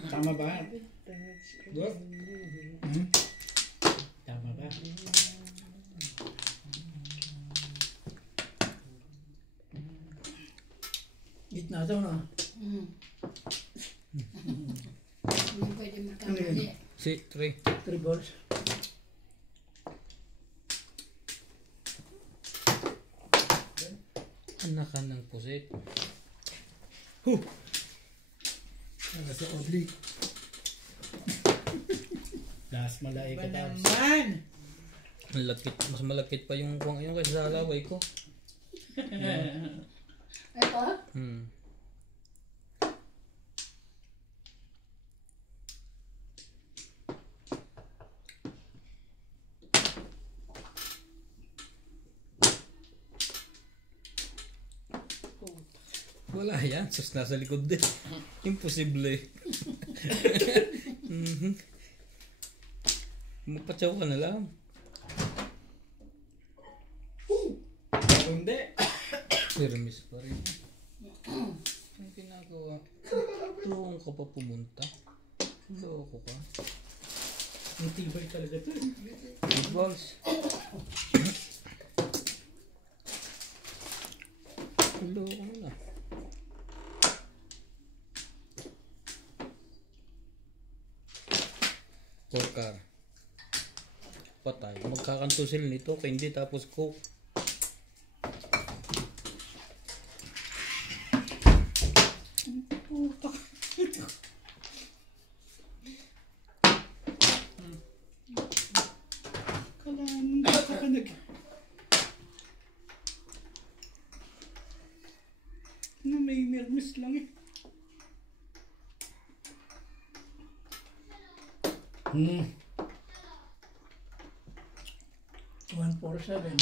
Tama ba? What? Tama ba? Gitna daw na. Hindi pwede magkamali. si 3. 3 balls. Ang nakanang pusit. Ano sa oblique. Last malay ka tapos. Naman! Ang lakit. Mas malakit pa yung kuwang yun kaysa sa laway ko. Ito? Hmm. Wala yan. Sus, nasa likod din. Imposible. Magpatsaw ka na lang. Hindi. Permis pa rin. Ang ginagawa. Tulungan ka pa pumunta. Loko ka. Ang tibay talaga to. Big balls. Loko mo na. Porkar. Patay. Magkakantusil nito. Hindi tapos coke. Kailangan kakakanag. Na may nervous lang eh. 147.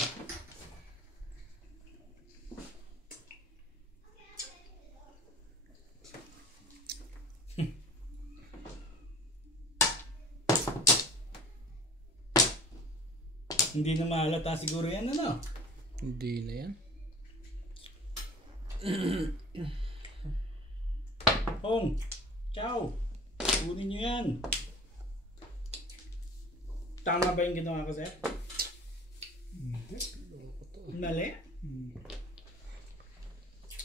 Hindi na mahalata siguro yan ano. Hindi na yan. Hong, ciao. Kunin nyo yan. Tama ba yung ginawa ko, sir? Hindi. Mali?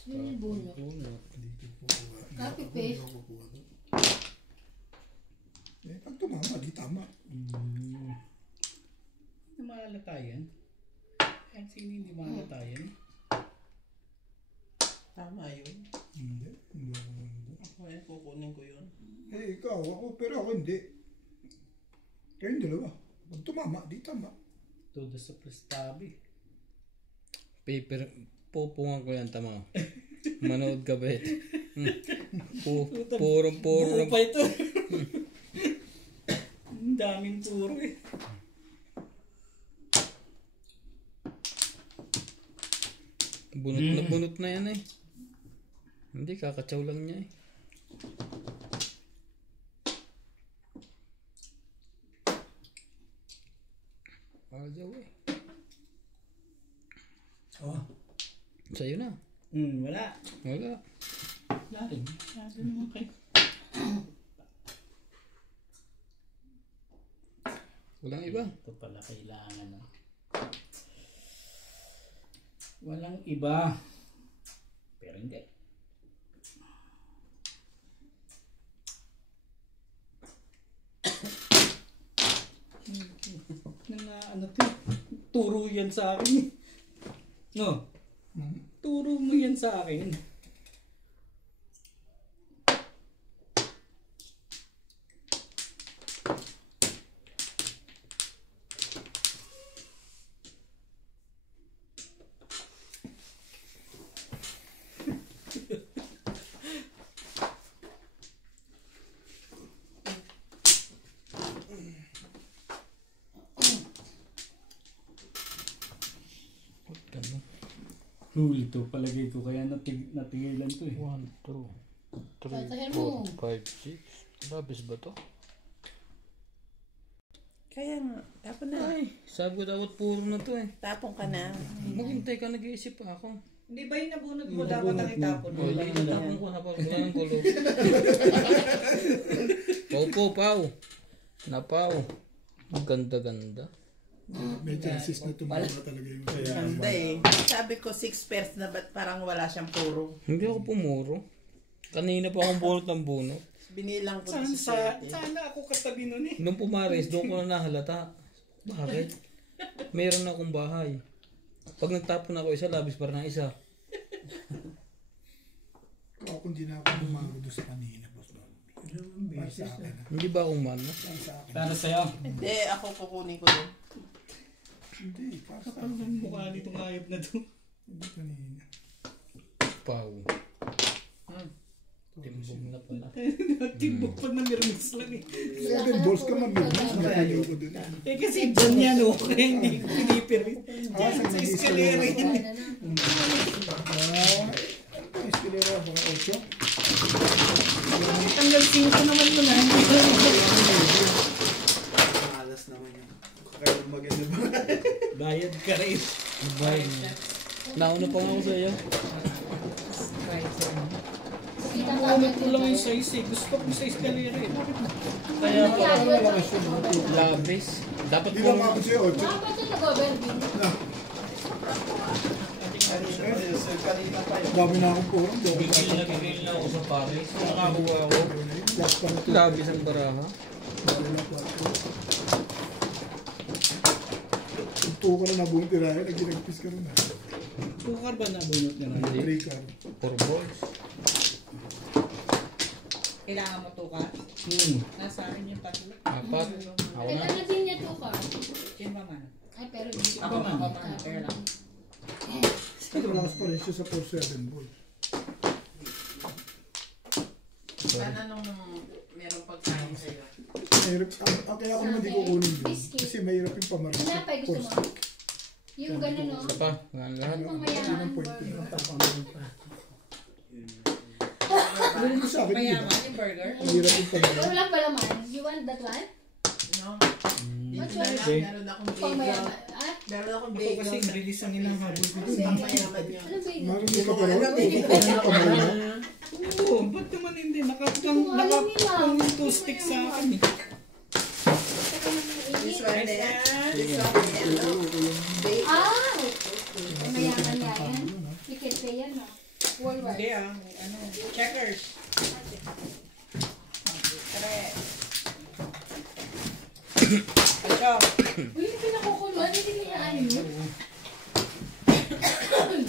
Yun yung bunot. Dito po. Copy paste. Pag tumama, di tama. Hindi mahalata yan. Kahit sino hindi mahalata yan. Tama yun. Hindi. Hindi ako hindi. Ako eh, kukunin ko yun. Eh, ikaw, ako, pero ako hindi. Kayong dalawa. Pag tumama, di tama. Todo sa prestabi. Paper. Pupungan ko yan, tama. Manood ka ba ito? Puro. Buo pa ito. Ang daming puro eh. Bunot na yan eh. Hindi, kakatsaw lang niya eh. Ayaw eh. Oh, Sa'yo na. Wala. Wala. Wala rin. Sabi naman kayo. Walang iba. Ito pala kailangan. Walang iba. Pero hindi. Ano to? Turo yan sa akin. No? Turo mo yan sa akin. Huli to, palagay ko. Kaya natigilan to eh. 1, 2, 3, Tatahin mo. 4, 5, 6. Labis ba to? Kaya nga, tapon na. Ay, sabi ko dapat puro na to eh. Tapon ka na. Maghintay ka, nag-iisip pa ako. Hindi ba yung nabunod mo dapat ang itapon mo? Wala na tapon ko, napakagula ng gulo. Pau. Napaw. Ang ganda-ganda. May chances na tumama talaga yung Ganda eh. Sabi ko 6 pairs na ba't parang wala siyang puro. Hindi ako pumuro. Kanina pa akong bunot ng bunot. Binilang ko na si Sete. Sana ako katabi nun eh. Nung pumares, doon ko na nahalata. Bakit? Meron akong bahay. Pag nagtapon ako isa, labis pa rin ang isa. Ako hindi na ako lumago doon sa kanina, boss. Para sa akin. Hindi ba akong mana? Para sa akin. Para sa'yo. Hindi, ako kukunin ko doon. Hindi, para sa Ang akin. mukha nitong hayop na to. Hindi kanina. Pau. Timbog na pala. Timbog pag namirmis lang eh. 7 balls ka mabilis. Nakalayo ko doon. Eh kasi dyan yan o. Kaya hindi ko pinipirit. Ah, sa Sa eskalera yan eh. Eskalera, baka 8. Hanggang 5 naman mo na. Malas naman yun. Kaya maganda ba? Bayad ka rin. Bye. Nauna pa nga ako sa iyo. Kita ka Comment ko lang yung size eh. Gusto ko sa eskalera eh. Kaya Malakas yun. labis. Dapat Hindi po. lang ako sa'yo, 8. Bakit ito nag-overview? Kanina pa yun. Dami na akong puro. Gigil na ako sa Paris. Nakakuha ako. Last pa na ito. Labis ang baraha. Ito ka na nabunod tirahin. Nag-ginagpis ka rin na. Tukar ba nabunot niya na? Hindi. 3 card. 4 balls. Kailangan mo to ka? Nasa akin yung tatlo. 4. Ako na. Kailangan din niya to ka. Yan ba man? Ay, pero hindi Ako man. Kaya lang. Malakas pa rin siya sa 4-7 balls. Sana nung meron pagkain sa'yo. Mahirap. Kaya ako naman di ko kunin yun. Kasi mahirap yung pamaris. Tinapay gusto mo? Yung gano'n, no? Isa pa. Ganun lahat. Yung mayaman. Ano ko sa akin, di ba? Mayaman yung burger. Mahirap yung pamaris. Wala pa laman. You want that one? No? What's Dito na yours? lang, meron akong Pang bagel. mayaman. Ah? Meron akong Ako kasi bagel. release ang hinahabol ko dun. Pang mayaman yun. Ano ba yun? Marinig ka pa rin. Ano ka ba? Oo, ba't naman hindi? Nakapang two stick sa akin eh. This one na yan. This one na yan. no? Bagel. Ah! Mayaman nga yan. Chicken pay yan, no? Worldwide. Hindi ah. Ano? Checkers. Correct. Ito. Uy, yung pinakukuluan, hindi niyaan yun.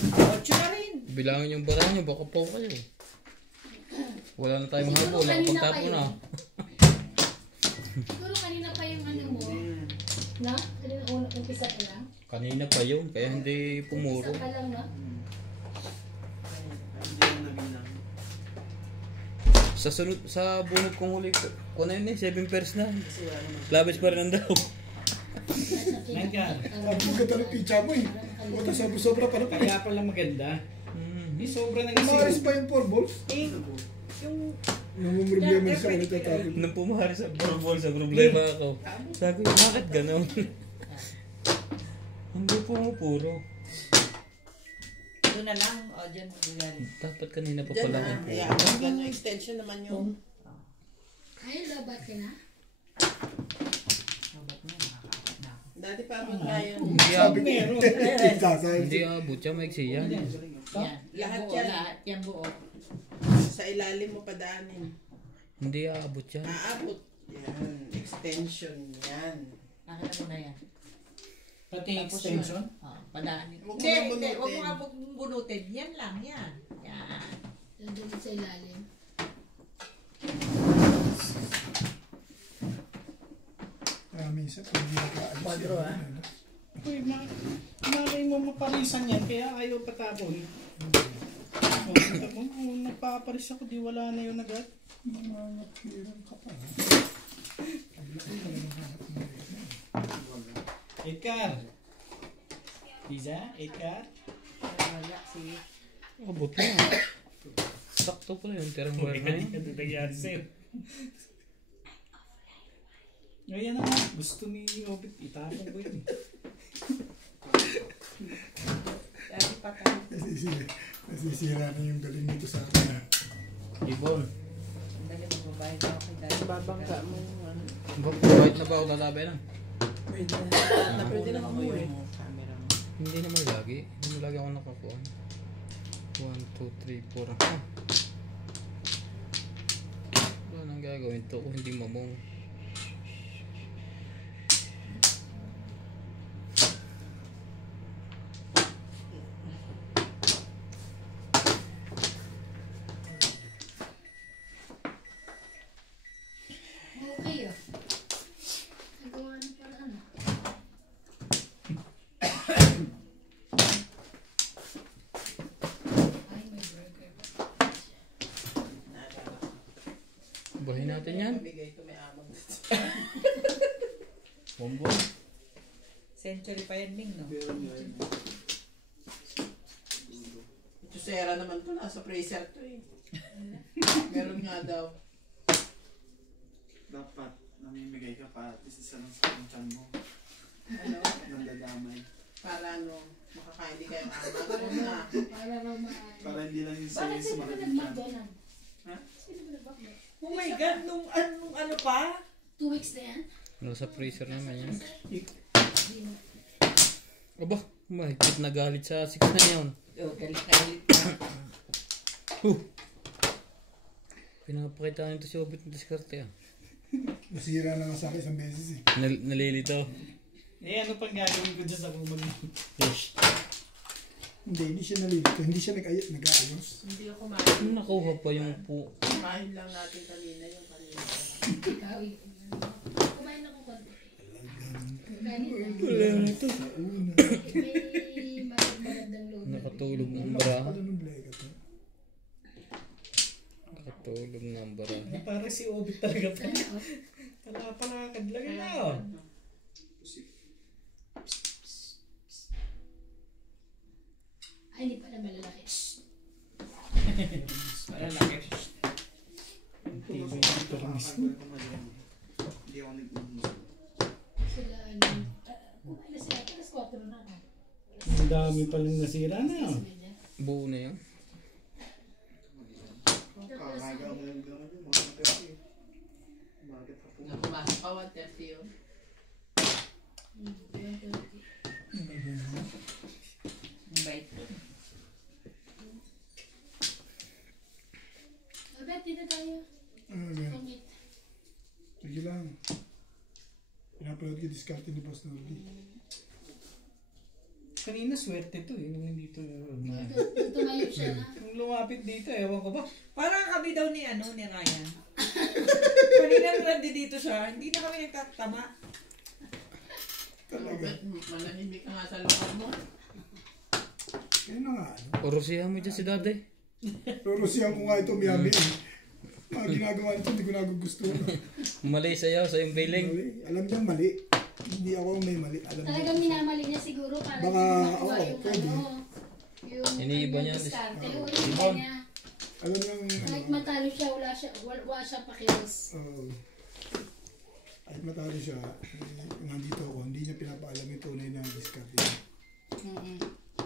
Ocho na rin. Bilangin yung baraha nyo. Baka po kayo. Wala na tayong habol. Nakapagtapo na. Siguro kanina pa yung ano mo. Na? Kanina umpisa pa lang? Kanina pa yun. Kaya hindi pumuro. Umpisa pa lang, no? Hindi na nabilang. Sa sunod, sa bunot kong huli ko. Kung na yun eh, 7 pairs na. Kasi wala naman. Labis pa rin ang daw. Nandiyan. Ang ganda ng pizza mo eh. O, tas sobra pa na pa. Kaya pala maganda. Hindi sobra na Maris kasi. pa yung 4 balls. Yung Namumroblema siya ulit at tapos. Nung pumahari sa ball sa problema ako. Sabi ko, bakit gano'n? Hindi pumupuro. doon na lang. O, dyan mo gulari. Dapat kanina pa Diyan pala na. ang puro. Yeah, gano'n extension naman yun. Ay, labat ka na? Sabat niya, nakakapat na ako. Dati pa ako ngayon. Hindi Sabi ko, abot. pizza sa Hindi abot siya, maiksi yan. Yan. Lahat Yan buo, yan. lahat. Yan buo. Sa ilalim mo padaanin. Hindi aabot yan. Aabot. Yan. Extension. Yan. Nakita mo na yan. Pati Tapos extension. yun. Oh, padaanin. Huwag mo Hindi, na hindi. Huwag mo bunutin. nga bunutin. Yan lang, yan. Yan. Nandun sa ilalim. minsan, hindi nakaalis. Quadro, ah. Uy, malay mo maparisan yan, kaya ayaw patapon. Oh, kita mo, kung nagpaparis ako, di wala na yun agad. Nangangapiran ka pa. Edgar. Pizza? Edgar? Wala si Abot na. Sakto pala yung tirang wire na yun. Ano nangyari sa'yo? Ngayon na nga, gusto ni Obit, itapon ko yun. Dati pa tayo. Nasisira na yung galing nito sa akin. Ibon. Dali magbabayad ako kay Daddy. Babangga mo yung ano. Bakit na ba ako lalabi na? Pwede na. Pwede na ako eh. Camera mo. Hindi naman lagi. Hindi naman lagi ako nakakuha. 1, 2, 3, 4. Ah. Wala nang gagawin to kung hindi mamong. Okay oh. Nagawa na pala ano. Ay, may burger pa. Bahin natin yan. Mabigay ito may amang. Bombo. Century pa yan, Ming, no? Pero yun. Ito sera naman to, nasa freezer to eh. Meron nga daw. Dapat namimigay ka para at least isa lang sa tiyan mo. Ano? Nandadamay. Para ano, makakain di kayo amang. Ano na? Para romaan. Para hindi lang yung Bakit sa'yo sino ba sumakit nag-McDonald? Ha? Sino ba nag-McDonald? Oh my God, nung ano pa? 2 weeks na yan? Nasa freezer naman yan. Hindi na. Aba, mahigpit na galit sa 6 na yun. Oh, galit-galit. Pinapakita nito si Obit ng diskarte ah. Nasira na nga sa akin isang beses eh. Nalilito. Eh, ano pang gagawin ko dyan sa kumag? Hindi siya nalilito. Hindi siya nag-aayos. Hindi ako kumain. Nakuha pa yung po. Kumain lang natin kanina yung kanina. Ikaw, kumain ako konti. Kanina. Wala na to. Sa una. May magandang load. Nakatulog ng baraha. Ano nung blaga to? Nakatulog ng baraha. Parang si Obit talaga pa. Sana oh. Palapalakad lang yun na oh. Ay, hindi pala malalaki. Malalaki. Hindi ako nag-umus. Sila, ano, kumain na sila. Alas 4 na ako. Ang dami palang nasira na oh. Buo na yun. Kakagaw mo yung gano'n yung mga kapatid eh. Bakit ka po? Nakumasa pa 1:30 yun. Bait ko. Albert, dito tayo. Ano yan? Pangit. Sige lang. Pinapanood ko yung diskarte ni Boss Nordy. Kanina swerte to eh, nung hindi to. Tumayo siya na. Nung lumapit dito, ewan ko ba? Parang kami daw ni Ryan. Kanina nung dito siya, hindi na kami nagtatama. Talaga. Mananimik ka nga sa lugar mo. Kaya na nga. Ano? Orusihan mo dyan si daddy. Rurusiyan ko nga ito, Miyabi. Mga ginagawa nito, hindi ko nagugustuhan. Mali sa'yo, sa yung feeling. Mali. Alam niyang mali. Hindi ako may mali. Alam niya. Talagang minamali niya siguro para Baka, makuha oo, yung pwede. ano. Yung Iniiba niya. diskarte. O, Ibon. iniiba niya. Alam niyang, Kahit matalo siya, wala siya pakilos. kahit matalo siya, nandito ako, hindi niya pinapaalam yung tunay na diskarte.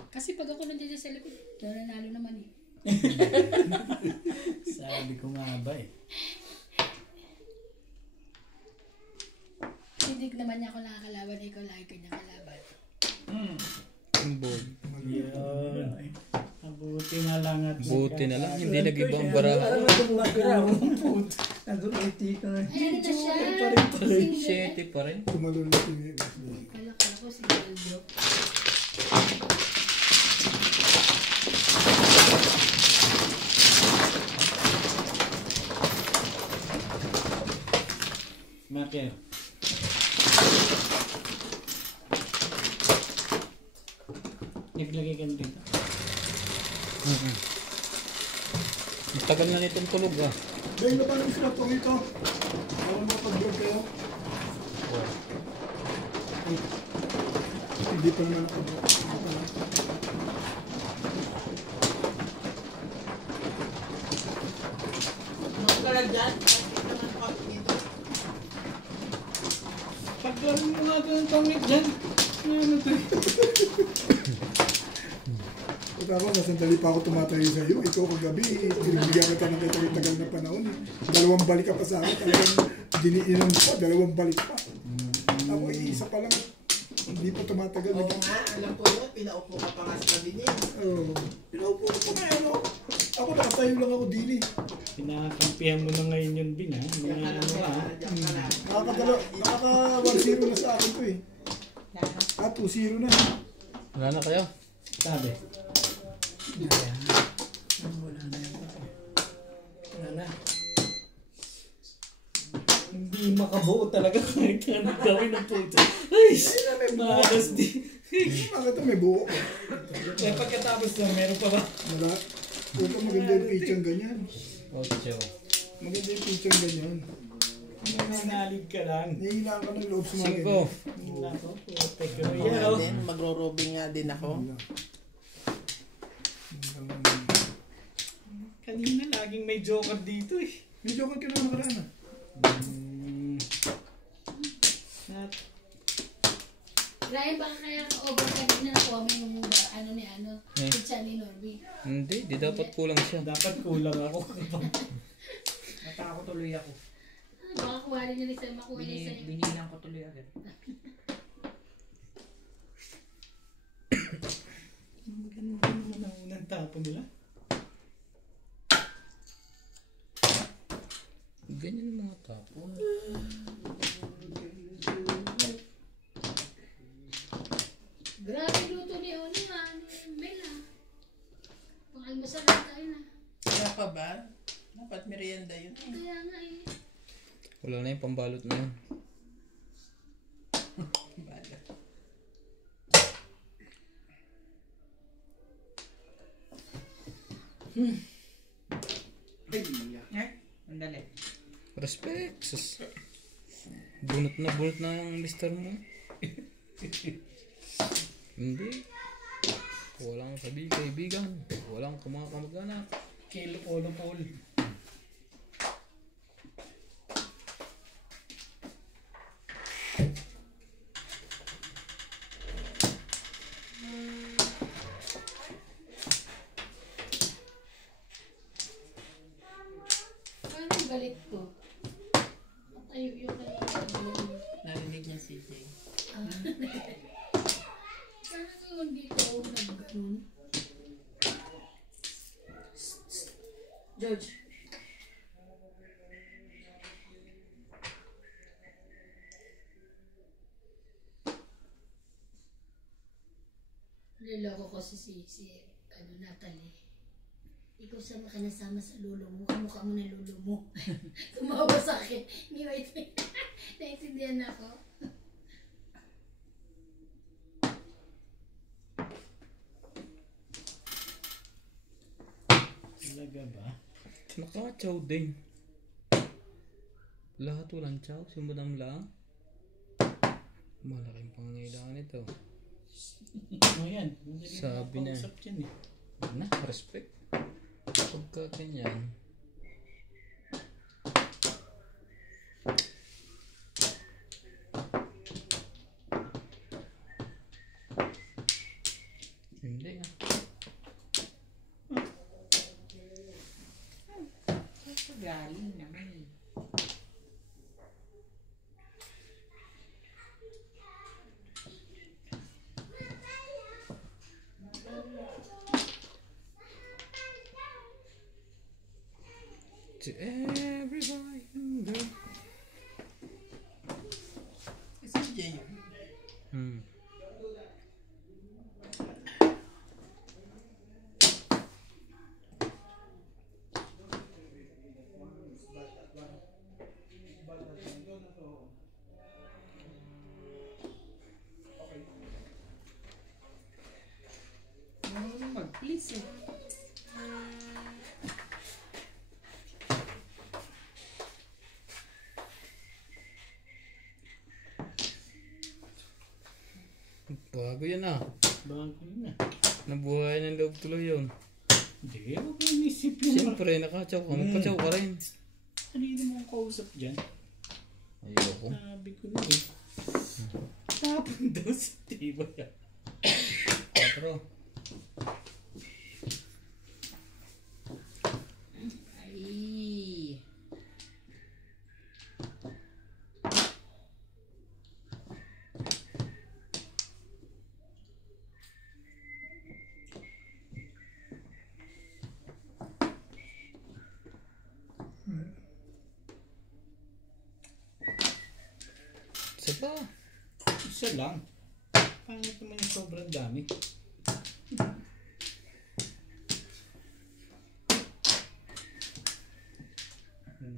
Kasi pag ako nandito sa likod, nanalo naman eh. Sabi ko nga ba eh. Hindi naman niya ako nakakalaban, ikaw lagi ko niya kalaban. Bold. Yun. Mabuti na lang at Buti na lang, hindi nag-iba ang baraha. Nandun ay tika na. Ay, ano na siya? Single. 7 pa rin. Tumalun na si Boss Nordy. Kala ko si Aldo. Maker. Naglagay ka na dito. Ang tagal na nitong tulog ah. Dahil na parang sila po ito. Alam mo pag-vlog kayo? Ay, hindi pa naman ako. pala dyan. Bakit naman ako dito? Paglarin mo nga doon ang tangit dyan. Ano to? At ako, nasandali pa ako tumatayo sa iyo. Ikaw kagabi, pinibigyan kita ng tagal na panahon. 2 balik ka pa sa akin. Talagang diniinom pa, 2 balik pa. Ako, isa pa lang. Hindi pa tumatagal. Oo nga, alam ko yun. Pinaupo ka pa nga sa kabinet. Oo. Pinaupo ko pa nga, ano? Ako, nakatayo lang ako dili. Pinakampihan mo na ngayon yun, Bin, ha? Diyan ka Mga lang, ano ka, ha? diyan ka lang. Nakaka 1-0 na sa akin to eh. 2-0 na. Wala na kayo. Sabi. Wala na yan. Wala na. Hindi makabuo talaga kahit ano gawin ng puto. Ay! Malas di. Bakit may buo ko? Kaya pagkatapos na, meron pa ba? Wala. Puto, maganda yung pitchang ganyan. Ocho. Maganda yung pitchang ganyan. Nananalig ka lang. Nahihilaan ka ng loob sa mga 5. ganyan. Nako, putek ko. Ako nga din, magro-robing nga din ako. Kanina laging may joker dito eh. May joker ka na nakaraan ah. Ryan, baka kaya over kanina nakuha mo yung ano ni ano, pizza ni Norby. Hindi, di dapat kulang siya. Dapat kulang ako. Natakot tuloy ako. Baka kuha rin niya isa, makuha niya isa. Binilang ko tuloy agad. Maganda naman ang unang tapo nila. Ganyan mga tapo. Grabe luto ni Oni nga, ano yung Bella. Pang-almusal na tayo na. Kaya pa ba? Dapat merienda yun eh. Kaya nga eh. Wala na yung pambalot na yun. Bala. Ang dali. Respect. Sus. Bunot na ang mister mo. Hindi. Walang sabi kaibigan. Walang kumakamag-anak. Kill all of all. Parang galit ko. Matayo yung kaya. Narinig niya si Jay. Parang yung dito ako nag-ganun. George. Niloko ko si ano, Natalie. Ikaw sama ka nasama sa lolo mo. Kamukha mo na lolo mo. Tumawa sa akin. Hindi, wait. Naintindihan ako. Talaga ba? Nakakachaw din. Lahat walang chow. Si Madam lang. Malaking pangangailangan ito. Ano yan? Sabi na. Kausap yan eh. Na, respect. Pagka ganyan. Hindi ah. Galing naman eh. To everybody in the... Si Jay yun. Marunong mag-please eh. Bago yan ah. Bago yun ah. Nabuhay ng loob tuloy yun. Hindi, huwag mo inisip yun. Siyempre, nakachaw ka. Magpachaw ka rin. sarili mong kausap dyan. Ayoko. Sabi ko na eh. Tapon daw sa tibay. 4. Ay. Isa pa. Isa lang. Pangit naman yung sobrang dami.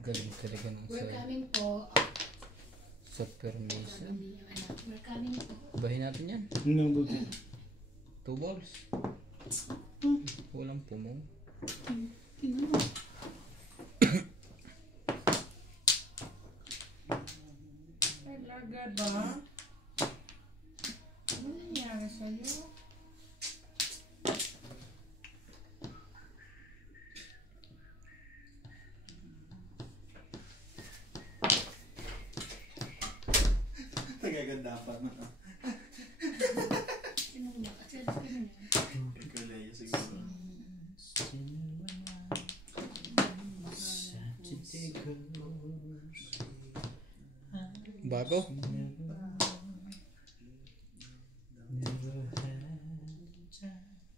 Galing talaga ng We're sa, coming po. sa permission. Sabi niya, anak, we're coming po. Bahin natin yan. Ano buti? 2 balls. Walang pumong. Talaga ba? Ano nangyari sa'yo? Nagaganda pa na. Sino mo? At sila sino mo? Ikaw Leia siguro. Bago?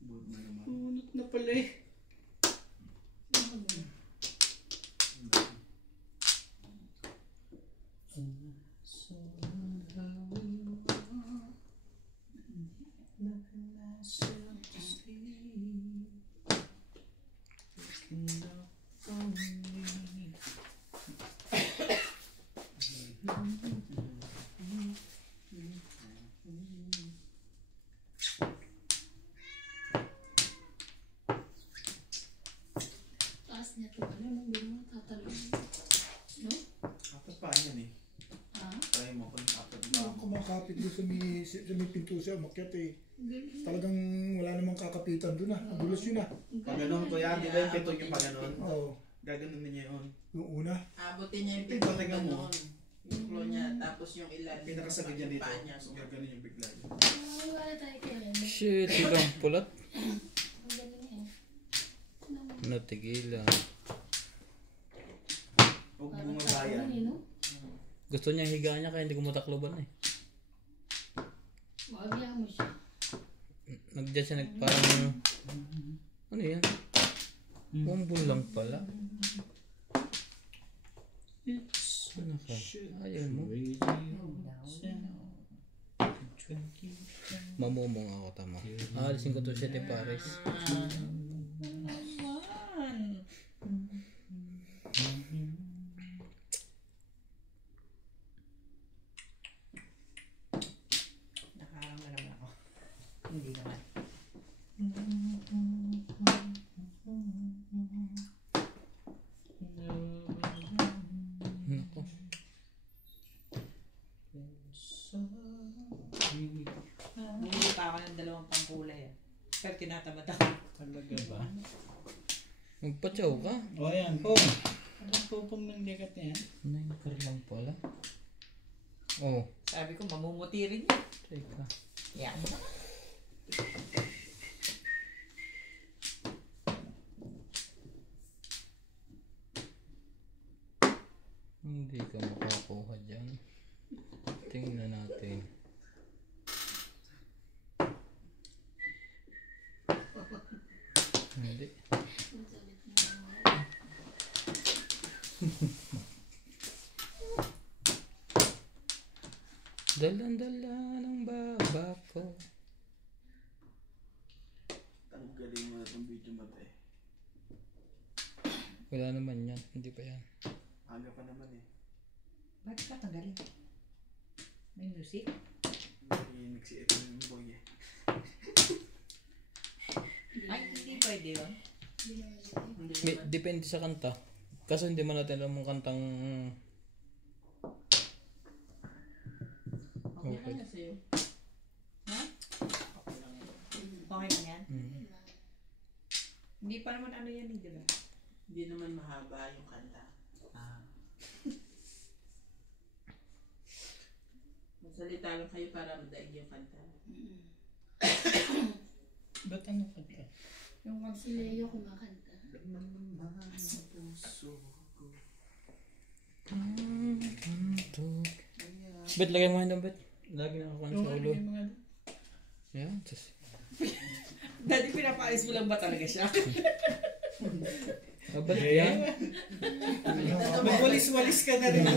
Board na naman. Unot na pala eh. Taas niya ito. Ano nung mo tatalon? No? Apat pa yan eh. Ha? Try mo kung apat pa. Ang kumakapit doon sa may pinto siya, umakyat eh. Galing. Talagang wala namang kakapitan doon ah. Ang dulas yun ah. Pag ganun ko yan, di ba yung pito yung pag ganun? Oo. Gaganon din niya yun. Yung una. Abutin niya yung Tingnan pito tingnan mo. ganon. Yung claw niya, tapos yung ilan. Pinakasagad niya dito. Paa niya. So gaganon yung bigla. Wala tayo kaya. Shit, ilang pulat. Ang galing eh. Natigilan. Huwag Parang bumabayan. taon eh, no? Gusto niya higa niya kaya hindi ko matakloban eh. Maagyan mo siya. Nagdiyan siya parang... Ano yan? Umbol lang pala. Ano ka? Ayaw mo. Mamumong ako tama. Aalisin ko to siya ni Paris. Nakarang na naman ako. Hindi naman. Ano to? Bumili pa ako ng 2 pangkulay. Pero tinatamad ako. Talaga ba? Magpatsaw ka? O yan po. Alam po pong ng likat niya. 9 per lang pala. Oh, Sabi ko, mamumuti rin yun. teka. Yan. Hindi ka makakuha dyan. Tingnan natin. Hindi. Dalan-dala ng baba ko. Tanggalin mo na itong video mo eh. Wala naman yan. Hindi pa yan. Aga pa naman eh. Bakit ka tanggalin? May music? Narinig si Ito yung boy eh. Ay, hindi pwede yun. Hindi May, naman. depende sa kanta. Kaso hindi man natin alam ang kantang... Okay lang na sa'yo. Ha? Okay lang yan? Mm. Hindi pa naman ano yan, di ba? Hindi naman mahaba yung kanta. Ah. Salita lang kayo para madaig yung kanta. Ba't ano ka ba? Yung si Leo kumakanta. Bet, lagay mo yung bet. Lagi nakakuha Yung sa ulo. yung mga... Yan, sus. Daddy, pinapaalis mo lang ba talaga siya? Abad Yan. yan. Magwalis-walis ka na rin.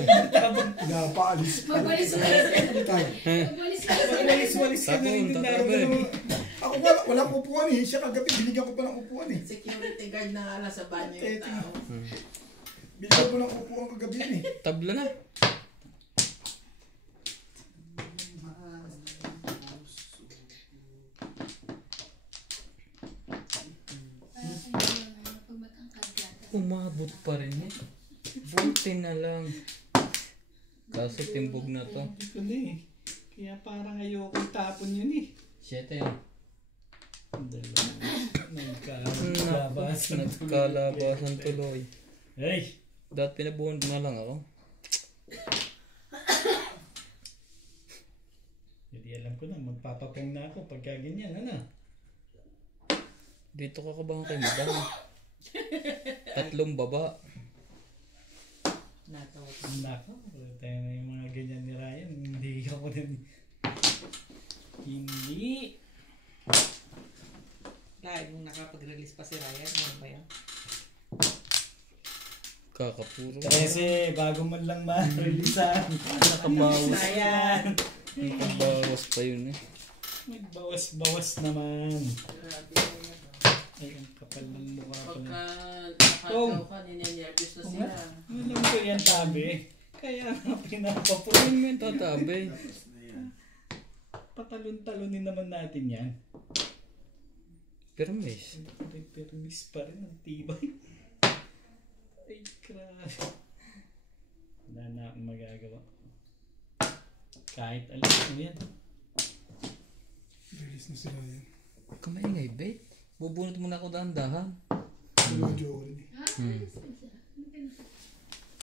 Napaalis. Magwalis-walis ka. Tayo. Magwalis ka. Magwalis-walis ka na rin. Tapon, Dun tatabi. Ako walang upuan eh. Siya kagabi, binigyan ko pa ng upuan eh. Security guard na nga lang sa banyo yung tao. Binigyan ko ng upuan kagabi eh. Tabla na. Pag matangkad ka. Umabot pa rin eh. Buti na lang. Kaso timbog na to. Hindi ko na eh. Kaya parang ayokong tapon yun eh. 7 yan. Nagkalabasan. Nagkalabasan tuloy. Hey! Dahil pinabuhon na lang ako. Hindi alam ko na, magpapapong na ako pagka ganyan, ano? Dito ka kabahan kay madam. 3 baba. Natawa. Nako, tayo na yung mga ganyan ni Ryan. Hindi ako din. Hindi. Dahil nung nakapag-release pa si Ryan, ano ba yan? Kakapuro. Kasi bago man lang ma-releasean. Nakabawas. Ryan! Nakabawas pa yun eh. Magbawas-bawas naman. Grabe na yan. Ay, ang kapal ng mukha ko Pagka na. nakakaw ka, ninenervous na sila. Alam ko yan, tabi. Kaya nga pinapapuro. Ayun mo yung tatabi. Patalon-talonin naman natin yan. Pero miss. Pero miss pa rin ang tibay. Ay, grabe. Wala na akong magagawa. Kahit alam mo yan. Release na sila yun. Kamaingay, babe. Bubunot mo na ako dahan-dahan. Joke rin eh. Ah, alis ka siya.